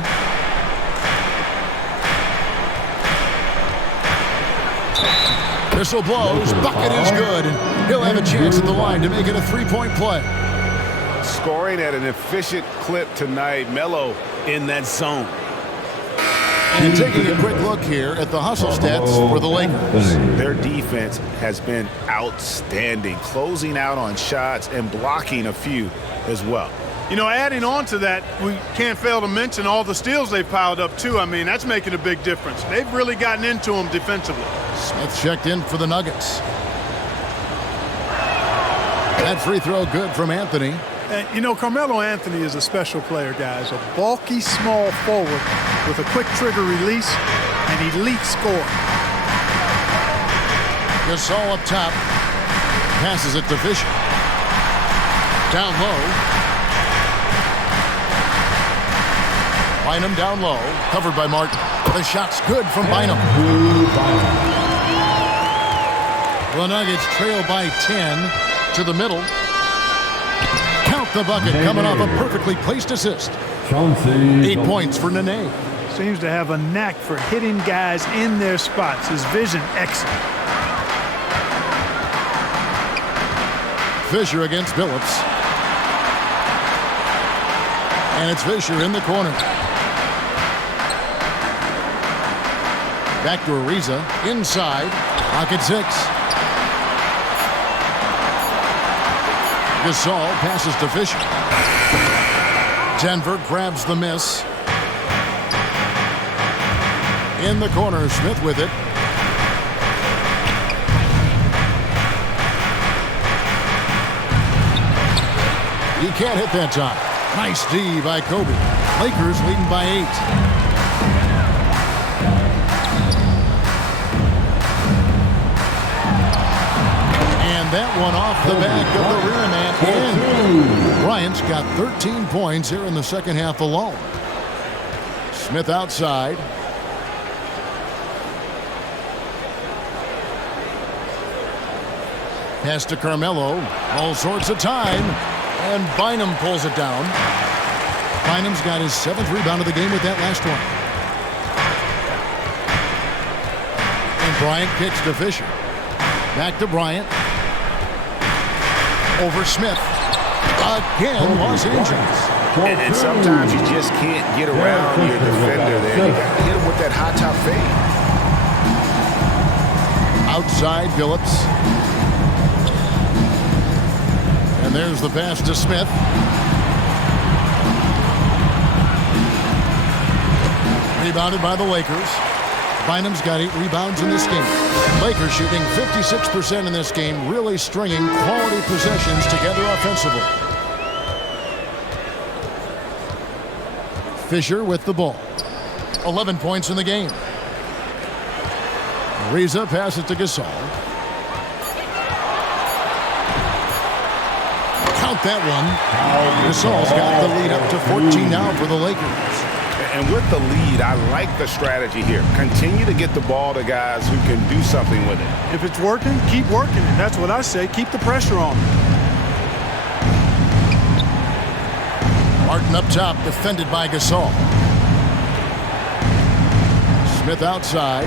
Whistle blows. Bucket is good. And he'll have a chance at the line to make it a three-point play. Scoring at an efficient clip tonight. Melo in that zone. And taking a quick look here at the hustle stats for the Lakers. Their defense has been outstanding, closing out on shots and blocking a few as well. You know, adding on to that, we can't fail to mention all the steals they've piled up, too. I mean, that's making a big difference. They've really gotten into them defensively. Smith checked in for the Nuggets. That free throw good from Anthony. And, you know, Carmelo Anthony is a special player, guys. A bulky, small forward with a quick trigger release and elite score. Gasol up top. Passes it to Fisher. Down low. Bynum down low. Covered by Martin. The shot's good from Bynum. The Nuggets trail by 10 to the middle. Count the bucket coming off a perfectly placed assist. 8 points for Nene. Seems to have a knack for hitting guys in their spots. His vision excellent. Fisher against Phillips. And it's Fisher in the corner. Back to Ariza. Inside. Pocket 6. Gasol passes to Fisher. Denver grabs the miss. In the corner, Smith with it. He can't hit that time. Nice D by Kobe. Lakers leading by 8. That one off the back of the rear man in. Bryant's got 13 points here in the second half alone. Smith outside. Pass to Carmelo. All sorts of time. And Bynum pulls it down. Bynum's got his 7th rebound of the game with that last one. And Bryant kicks to Fisher. Back to Bryant. Over Smith. Again, Los Angeles. And sometimes you just can't get around your defender there. You got to hit him with that high top fade. Outside Phillips. And there's the pass to Smith. Rebounded by the Lakers. Bynum's got 8 rebounds in this game. Lakers shooting 56% in this game, really stringing quality possessions together offensively. Fisher with the ball. 11 points in the game. Ariza passes to Gasol. Count that one. Gasol's got the lead up to 14 now for the Lakers. And with the lead, I like the strategy here. Continue to get the ball to guys who can do something with it. If it's working, keep working it. That's what I say. Keep the pressure on. Martin up top, defended by Gasol. Smith outside.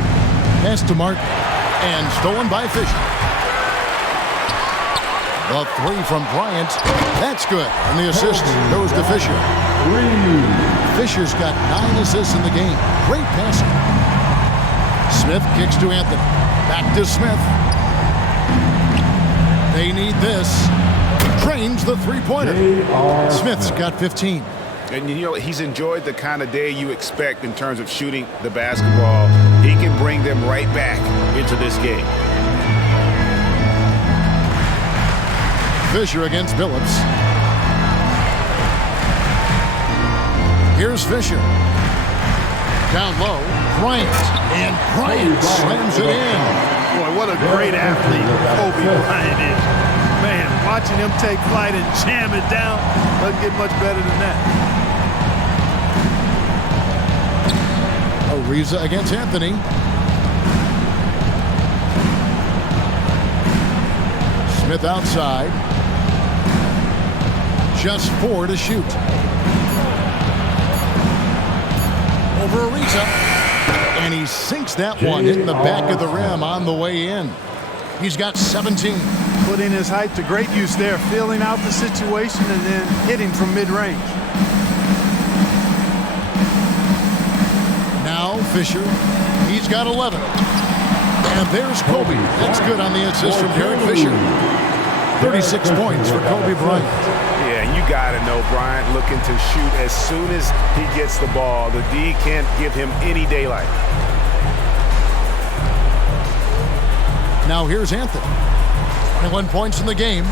Pass to Martin. And stolen by Fisher. The three from Bryant. That's good. And the assist goes to Fisher. Fisher's got 9 assists in the game. Great passing. Smith kicks to Anthony. Back to Smith. They need this. Drains the three-pointer. Smith's got 15. And you know, he's enjoyed the kind of day you expect in terms of shooting the basketball. He can bring them right back into this game. Fisher against Billups. Here's Fisher. Down low, Bryant. And Bryant slams it in. Boy, what a great athlete Kobe Bryant is. Man, watching him take flight and jam it down doesn't get much better than that. Ariza against Anthony. Smith outside. Just 4 to shoot. Over Ariza. And he sinks that one in the back of the rim on the way in. He's got 17. Putting his height to great use there, feeling out the situation and then hitting from mid-range. Now Fisher. He's got 11. And there's Kobe. That's good on the assist from Derek Fisher. 36 points for Kobe Bryant. Yeah, and you got to know Bryant looking to shoot as soon as he gets the ball. The D can't give him any daylight. Now here's Anthony. 21 points in the game.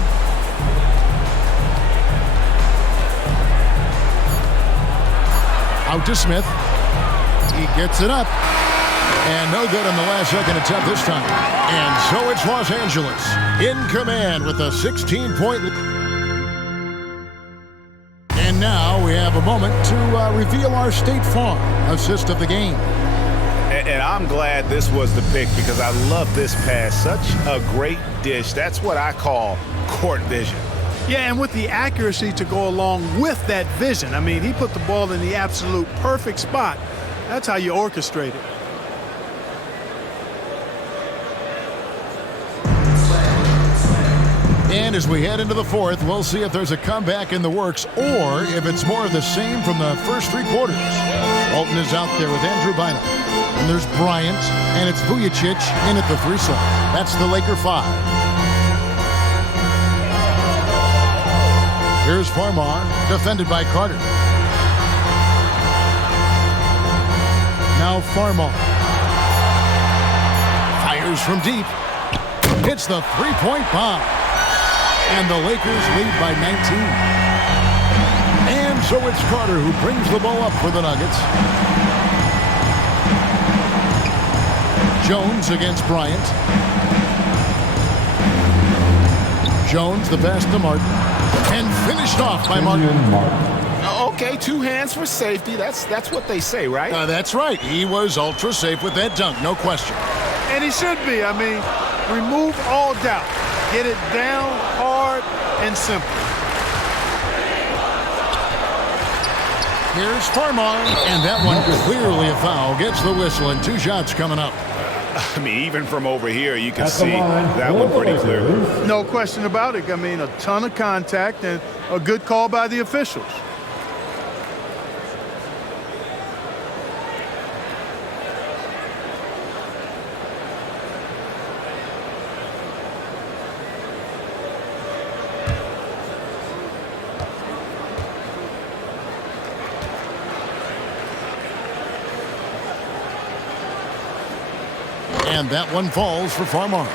Out to Smith. He gets it up. And no good on the last second attempt this time. And so it's Los Angeles in command with a 16-point lead. And now we have a moment to reveal our State Farm assist of the game. And I'm glad this was the pick because I love this pass. Such a great dish. That's what I call court vision. Yeah, and with the accuracy to go along with that vision. I mean, he put the ball in the absolute perfect spot. That's how you orchestrate it. And as we head into the fourth, we'll see if there's a comeback in the works or if it's more of the same from the first 3 quarters. Walton is out there with Andrew Bynum. And there's Bryant, and it's Vujicic in at the 3 slot. That's the Laker 5. Here's Farmar, defended by Carter. Now Farmar. Fires from deep. Hits the 3-point bomb. And the Lakers lead by 19. And so it's Carter who brings the ball up for the Nuggets. Jones against Bryant. Jones, the pass to Martin. And finished off by Martin. Okay, 2 hands for safety. That's what they say, right? That's right. He was ultra safe with that dunk, no question. And he should be. I mean, remove all doubt. Get it down, hard, and simple. Here's Farmar, and that one clearly a foul. Gets the whistle, and 2 shots coming up. I mean, even from over here, you can see that one pretty clearly. No question about it. I mean, a ton of contact and a good call by the officials. And that one falls for Farmar.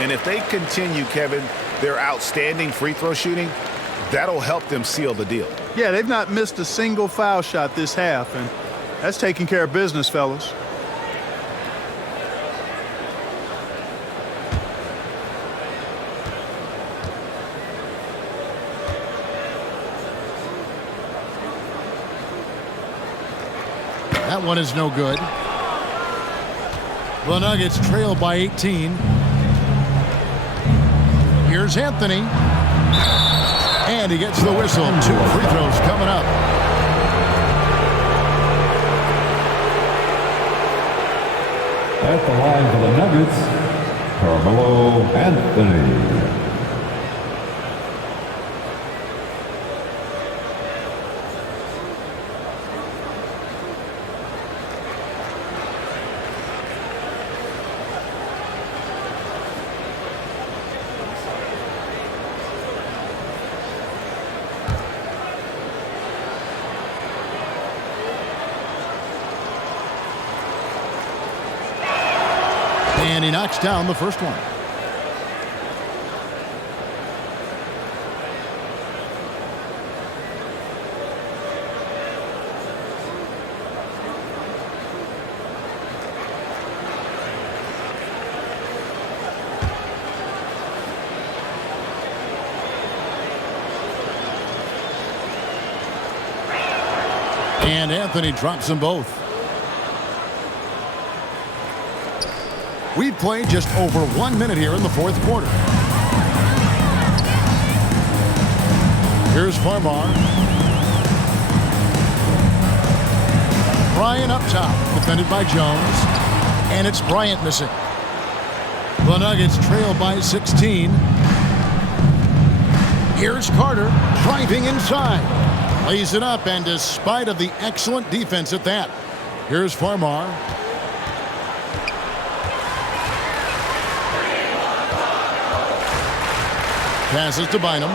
And if they continue, Kevin, their outstanding free throw shooting, that'll help them seal the deal. Yeah, they've not missed a single foul shot this half, and that's taking care of business, fellas. That one is no good. The Nuggets trail by 18. Here's Anthony. And he gets the whistle. 2 free throws coming up. At the line for the Nuggets, Carmelo Anthony. And he knocks down the first one. And Anthony drops them both. We've played just over 1 minute here in the fourth quarter. Here's Farmar. Bryant up top, defended by Jones. And it's Bryant missing. The Nuggets trail by 16. Here's Carter, driving inside. Lays it up, and despite of the excellent defense at that. Here's Farmar. Passes to Bynum.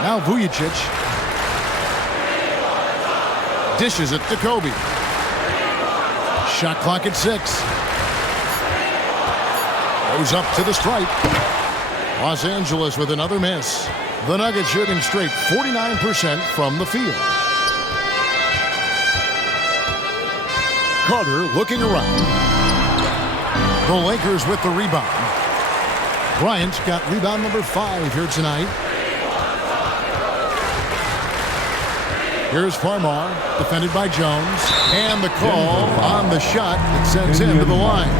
Now Vujicic. Dishes it to Kobe. Shot clock at 6. Goes up to the stripe. Los Angeles with another miss. The Nuggets shooting straight 49% from the field. Carter looking around. The Lakers with the rebound. Bryant got rebound number 5 here tonight. Here's Farmar, defended by Jones. And the call on the shot that sends him to the line.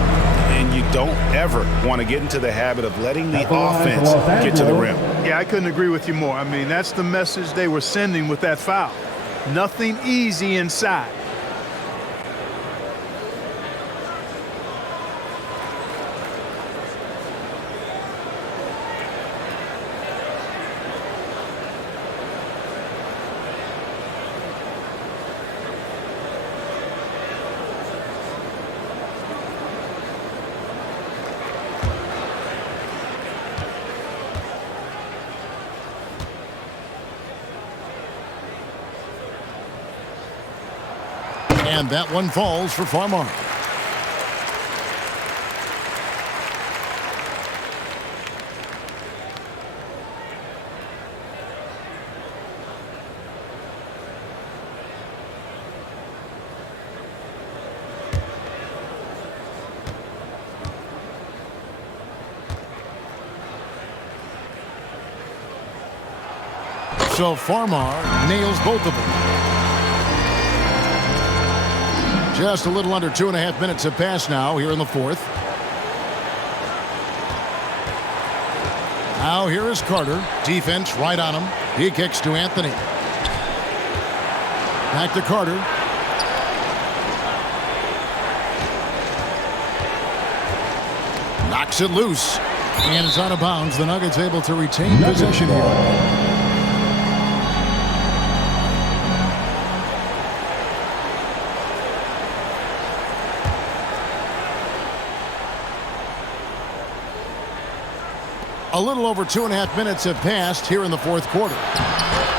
And you don't ever want to get into the habit of letting the offense get to the rim. Yeah, I couldn't agree with you more. I mean, that's the message they were sending with that foul. Nothing easy inside. And that one falls for Farmar. So Farmar nails both of them. Just a little under 2.5 minutes have passed now here in the fourth. Now here is Carter. Defense right on him. He kicks to Anthony. Back to Carter. Knocks it loose. And it's out of bounds. The Nuggets able to retain possession here. A little over 2.5 minutes have passed here in the fourth quarter.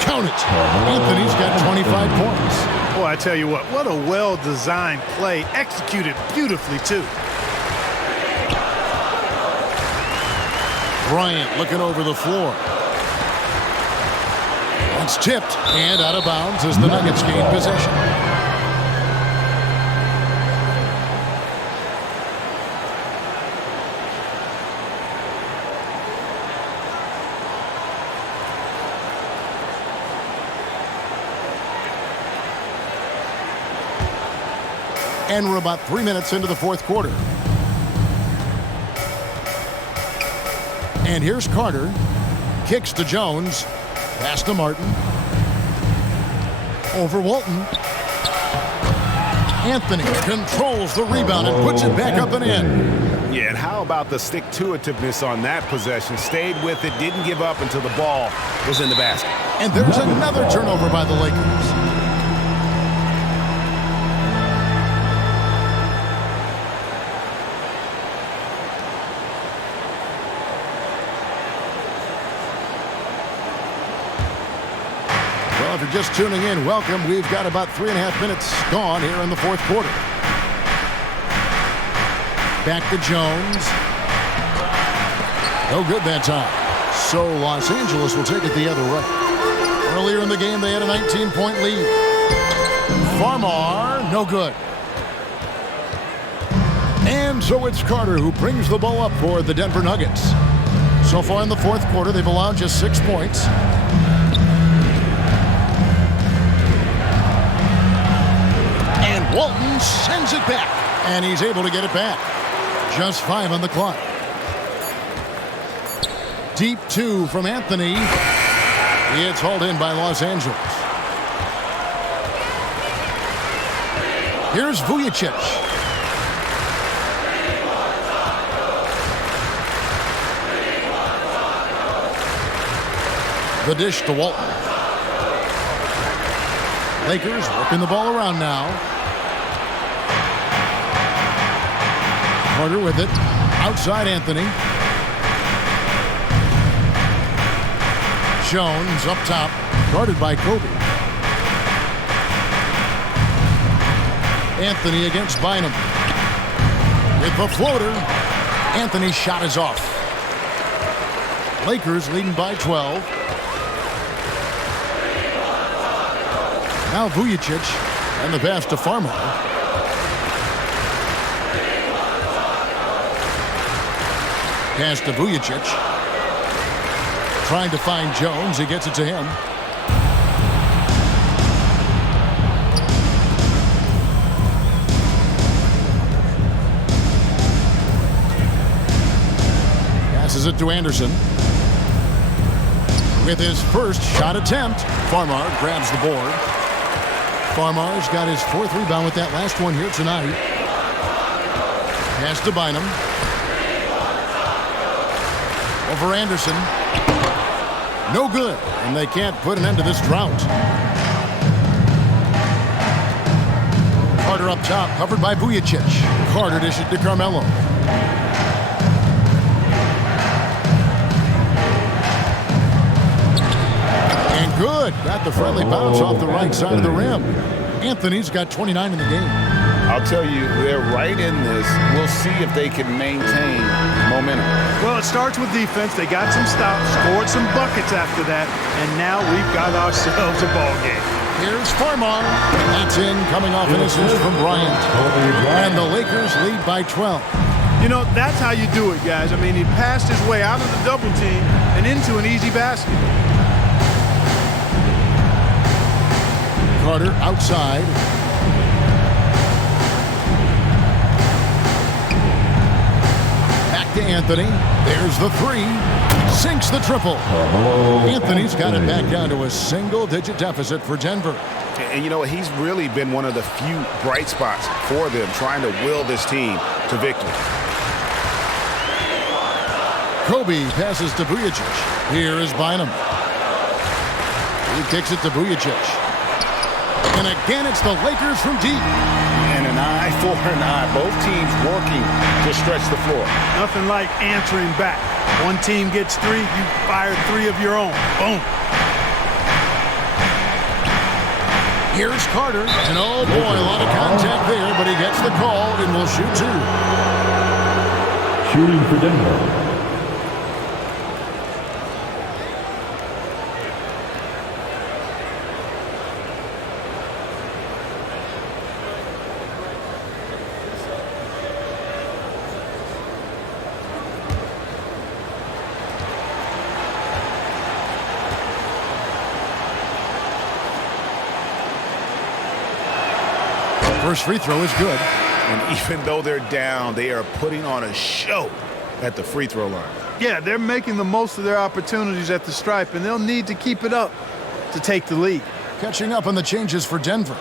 Count it. Anthony's got 25 points. Boy, I tell you what a well-designed play, executed beautifully, too. Bryant looking over the floor. It's tipped and out of bounds as the Nuggets gain possession. And we're about 3 minutes into the fourth quarter. And here's Carter. Kicks to Jones. Pass to Martin. Over Walton. Anthony controls the rebound and puts it back up and in. Yeah, and how about the stick-to-itiveness on that possession? Stayed with it, didn't give up until the ball was in the basket. And there's another turnover by the Lakers. Well, if you're just tuning in, welcome. We've got about 3.5 minutes gone here in the fourth quarter. Back to Jones. No good that time. So Los Angeles will take it the other way. Earlier in the game, they had a 19-point lead. Farmar, no good. And so it's Carter who brings the ball up for the Denver Nuggets. So far in the fourth quarter, they've allowed just 6 points. And Walton sends it back. And he's able to get it back. Just 5 on the clock. Deep 2 from Anthony. It's hauled in by Los Angeles. Here's Vujicic. The dish to Walton. Lakers working the ball around now. Carter with it. Outside Anthony. Jones up top. Guarded by Kobe. Anthony against Bynum. With the floater. Anthony's shot is off. Lakers leading by 12. Now Vujicic and the pass to Farmar. Pass to Vujicic. Trying to find Jones. He gets it to him. Passes it to Anderson. With his first shot attempt, Farmar grabs the board. Farmar's got his 4th rebound with that last one here tonight. Pass to Bynum. Over Anderson. No good, and they can't put an end to this drought. Carter up top, covered by Vujicic. Carter dishes to Carmelo. And good. Got the friendly bounce off the right side of the rim. Anthony's got 29 in the game. I'll tell you, they're right in this. We'll see if they can maintain momentum. Well, it starts with defense. They got some stops, scored some buckets after that, and now we've got ourselves a ball game. Here's Farmar. That's in, coming off an assist from Bryant. And the Lakers lead by 12. You know, that's how you do it, guys. I mean, he passed his way out of the double team and into an easy basket. Carter outside. Back to Anthony. There's the 3. Sinks the triple. Anthony's got it back down to a single-digit deficit for Denver. And you know, he's really been one of the few bright spots for them, trying to will this team to victory. Kobe passes to Vujicic. Here is Bynum. He kicks it to Vujicic. And again, it's the Lakers from deep. And an eye for an eye. Both teams working to stretch the floor. Nothing like answering back. One team gets 3, you fire 3 of your own. Boom. Here's Carter. And oh boy, a lot of contact there, but he gets the call and will shoot 2. Shooting for Denver. First free throw is good. And even though they're down, they are putting on a show at the free throw line. Yeah, they're making the most of their opportunities at the stripe, and they'll need to keep it up to take the lead. Catching up on the changes for Denver.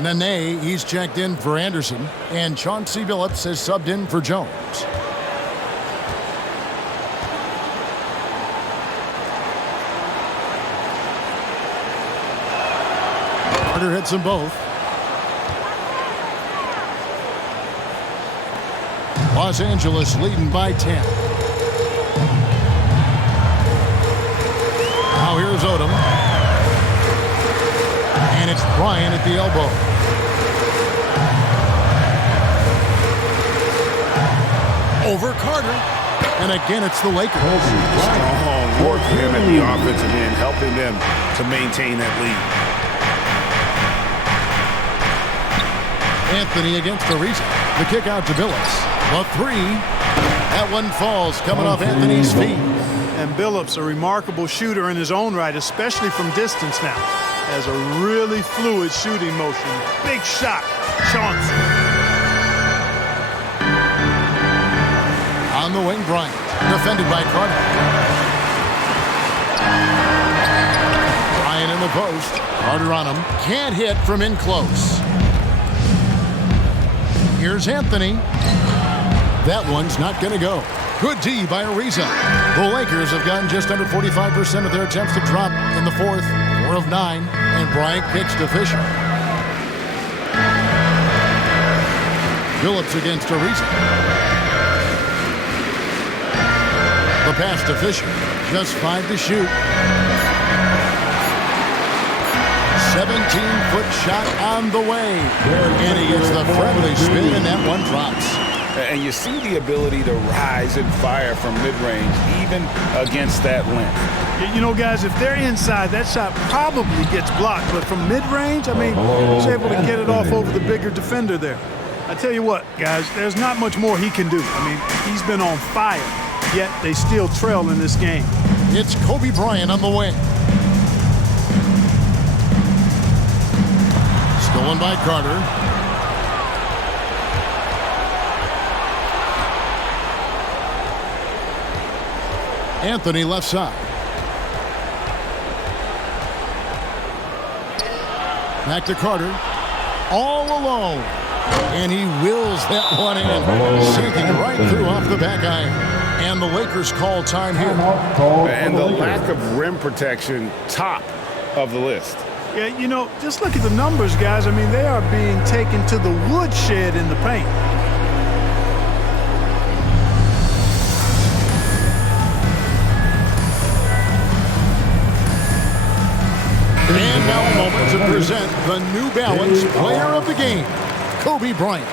Nene, he's checked in for Anderson, and Chauncey Billups has subbed in for Jones. Carter hits them both. Los Angeles leading by 10. Now here's Odom. And it's Bryant at the elbow. Over Carter. And again, it's the Lakers. Strong work for him at the offensive end, helping them to maintain that lead. Anthony against Ariza. The kick out to Billups. A three. That one falls, coming off Anthony's feet. And Billups, a remarkable shooter in his own right, especially from distance now. Has a really fluid shooting motion. Big shot, Chauncey. On the wing, Bryant. Defended by Carter. Bryant in the post. Carter on him. Can't hit from in close. Here's Anthony. That one's not going to go. Good D by Ariza. The Lakers have gotten just under 45% of their attempts to drop in the fourth. 4 of 9. And Bryant kicks to Fisher. Billups against Ariza. The pass to Fisher. Just 5 to shoot. 17-foot shot on the way. And he gets the friendly spin, and that one drops. And you see the ability to rise and fire from mid-range, even against that length. You know, guys, if they're inside, that shot probably gets blocked. But from mid-range, I mean, he's able to get it off over the bigger defender there. I tell you what, guys, there's not much more he can do. I mean, he's been on fire, yet they still trail in this game. It's Kobe Bryant on the wing. Stolen by Carter. Anthony left side. Back to Carter. All alone. And he wills that one in. Sinking right through off the back iron. And the Lakers call time here. And the lack of rim protection, top of the list. Yeah, you know, just look at the numbers, guys. I mean, they are being taken to the woodshed in the paint. And now a moment to present the New Balance Player of the Game, Kobe Bryant.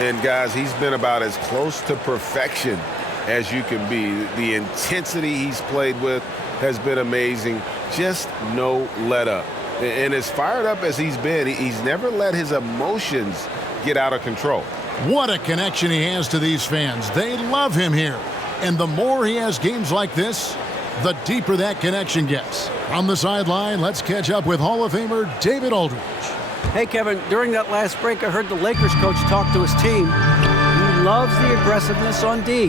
And guys, he's been about as close to perfection as you can be. The intensity he's played with has been amazing. Just no let up. And as fired up as he's been, he's never let his emotions get out of control. What a connection he has to these fans. They love him here. And the more he has games like this, the deeper that connection gets. On the sideline, let's catch up with Hall of Famer David Aldridge. Hey, Kevin, during that last break, I heard the Lakers coach talk to his team. He loves the aggressiveness on D.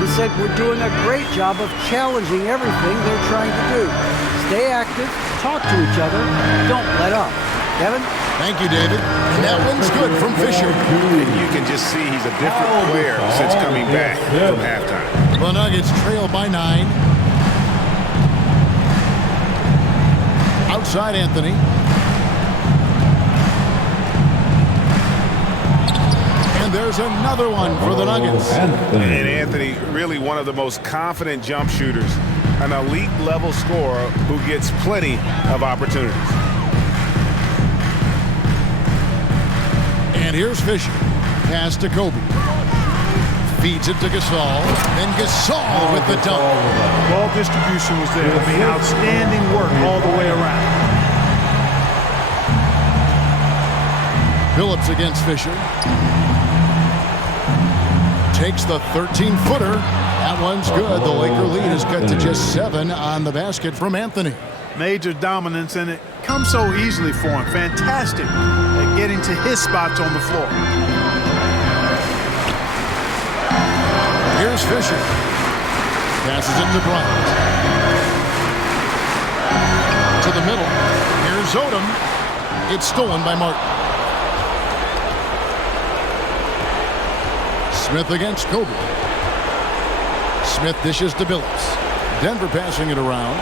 He said, we're doing a great job of challenging everything they're trying to do. Stay active, talk to each other, don't let up. Kevin? Thank you, David. And that one's good from Fisher. And you can just see he's a different player since coming back from halftime. The Nuggets trail by 9. Outside Anthony. And there's another one for the Nuggets. And Anthony, really one of the most confident jump shooters, an elite level scorer who gets plenty of opportunities. And here's Fisher. Pass to Kobe. Feeds it to Gasol. Then Gasol with the dunk. Ball distribution was there. I mean, outstanding work all the way around. Billups against Fisher. Takes the 13-footer. That one's good. The Laker lead is cut to just 7 on the basket from Anthony. Major dominance, and it comes so easily for him. Fantastic at getting to his spots on the floor. Here's Fisher. Passes it to Bryant. To the middle. Here's Odom. It's stolen by Martin. Smith against Kobe. Smith dishes to Billups. Denver passing it around.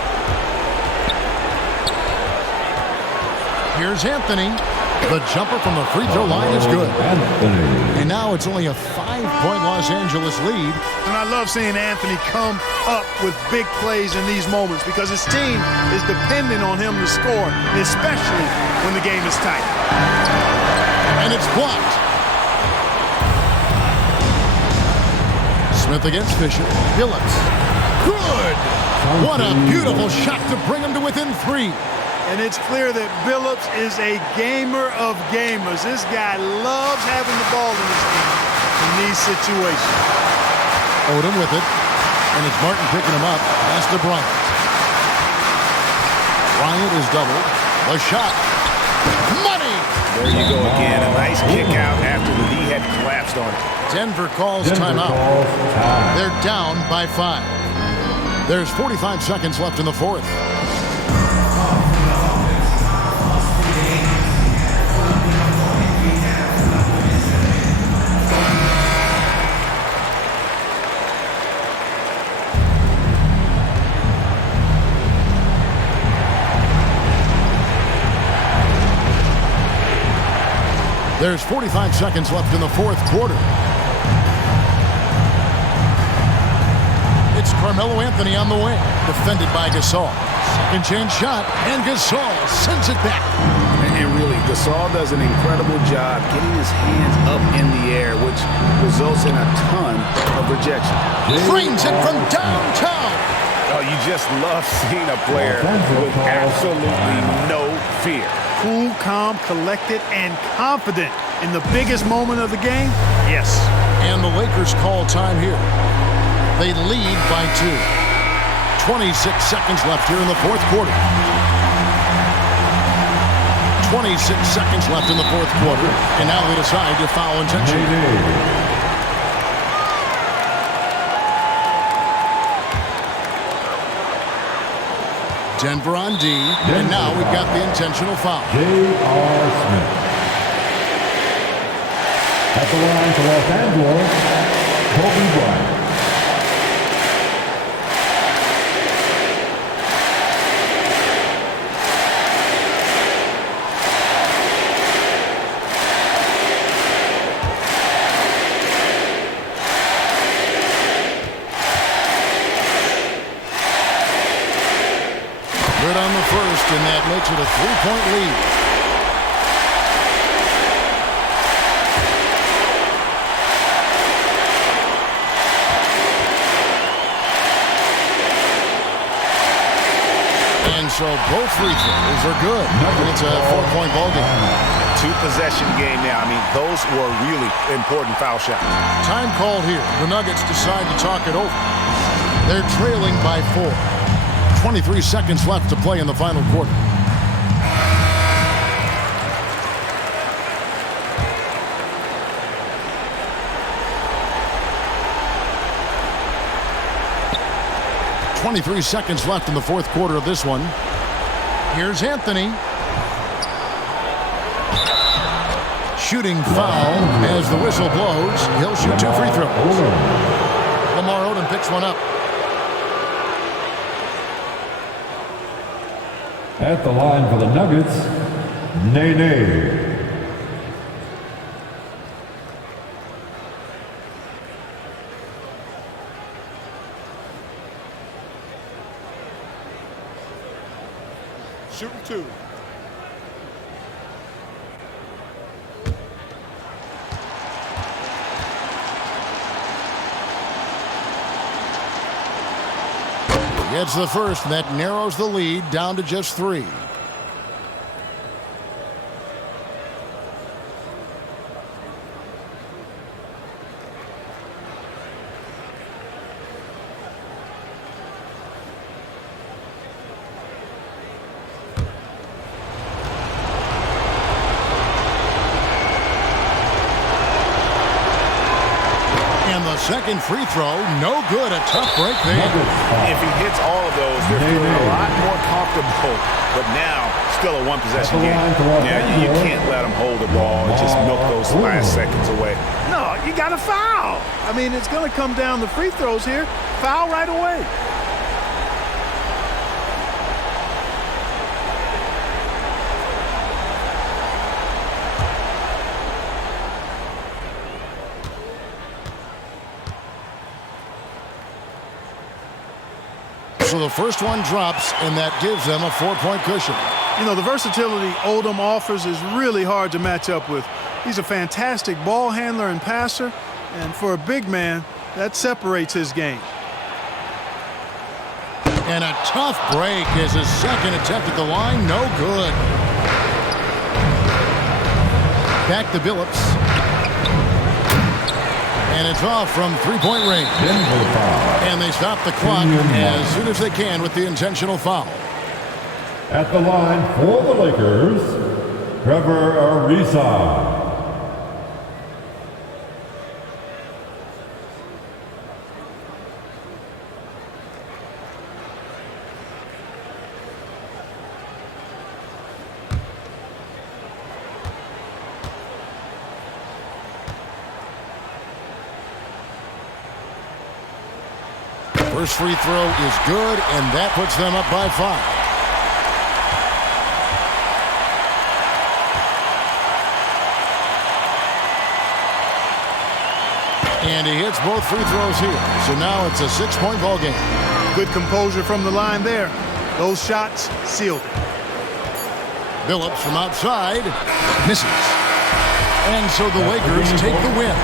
Here's Anthony. The jumper from the free throw line is good. And now it's only a 5-point Los Angeles lead. And I love seeing Anthony come up with big plays in these moments because his team is dependent on him to score, especially when the game is tight. And it's blocked. Smith against Fisher. Billups. Good. What a beautiful shot to bring him to within 3. And it's clear that Billups is a gamer of gamers. This guy loves having the ball in his hand in these situations. Odom with it. And it's Martin picking him up. That's to Bryant. Bryant is doubled. The shot. Money! There you go again. A nice kick out after the knee had collapsed on it. Denver calls timeout. They're down by 5. There's 45 seconds left in the fourth. There's 45 seconds left in the fourth quarter. It's Carmelo Anthony on the wing, defended by Gasol. Second chance shot, and Gasol sends it back. And really, Gasol does an incredible job getting his hands up in the air, which results in a ton of rejection. Frames it from downtown. Oh, you just love seeing a player with absolutely no fear. Cool, calm, collected, and confident in the biggest moment of the game? Yes. And the Lakers call time here. They lead by 2. 26 seconds left here in the fourth quarter. 26 seconds left in the fourth quarter. And now they decide to foul intentionally. Denver on D, and now we've got the intentional foul. J.R. Smith. At the line for Los Angeles, Kobe Bryant. Good on the first, and that makes it a 3-point lead. And so both free throws are good. And it's a 4-point ball game. 2-possession game now. I mean, those were really important foul shots. Time called here. The Nuggets decide to talk it over. They're trailing by 4. 23 seconds left to play in the final quarter. .23 seconds left in the fourth quarter of this one. Here's Anthony. Shooting foul as the whistle blows. He'll shoot 2 free throws. Lamar Odom picks one up. At the line for the Nuggets, Nene. Shooting 2. Gets the first, and that narrows the lead down to just 3. second free throw, no good. A tough break there. If he hits all of those, they're feeling a lot more comfortable. But now, still a one-possession game. Yeah, you can't let him hold the ball and just milk those last seconds away. No, you got to foul. I mean, it's going to come down to free throws here. Foul right away. So the first one drops, and that gives them a 4-point cushion. You know, the versatility Odom offers is really hard to match up with. He's a fantastic ball handler and passer, and for a big man, that separates his game. And a tough break is his second attempt at the line. No good. Back to Billups. And it's off from three-point range. And they stop the clock as soon as they can with the intentional foul. At the line for the Lakers, Trevor Ariza. First free throw is good, and that puts them up by 5. And he hits both free throws here. So now it's a 6-point ball game. Good composure from the line there. Those shots sealed it. Billups from outside misses. And so the Lakers take the win.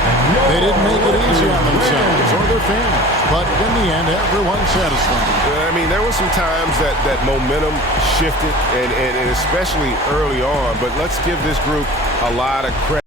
They didn't make it easy on themselves or their fans, but in the end, everyone's satisfied. I mean, there were some times that momentum shifted, and especially early on, but let's give this group a lot of credit.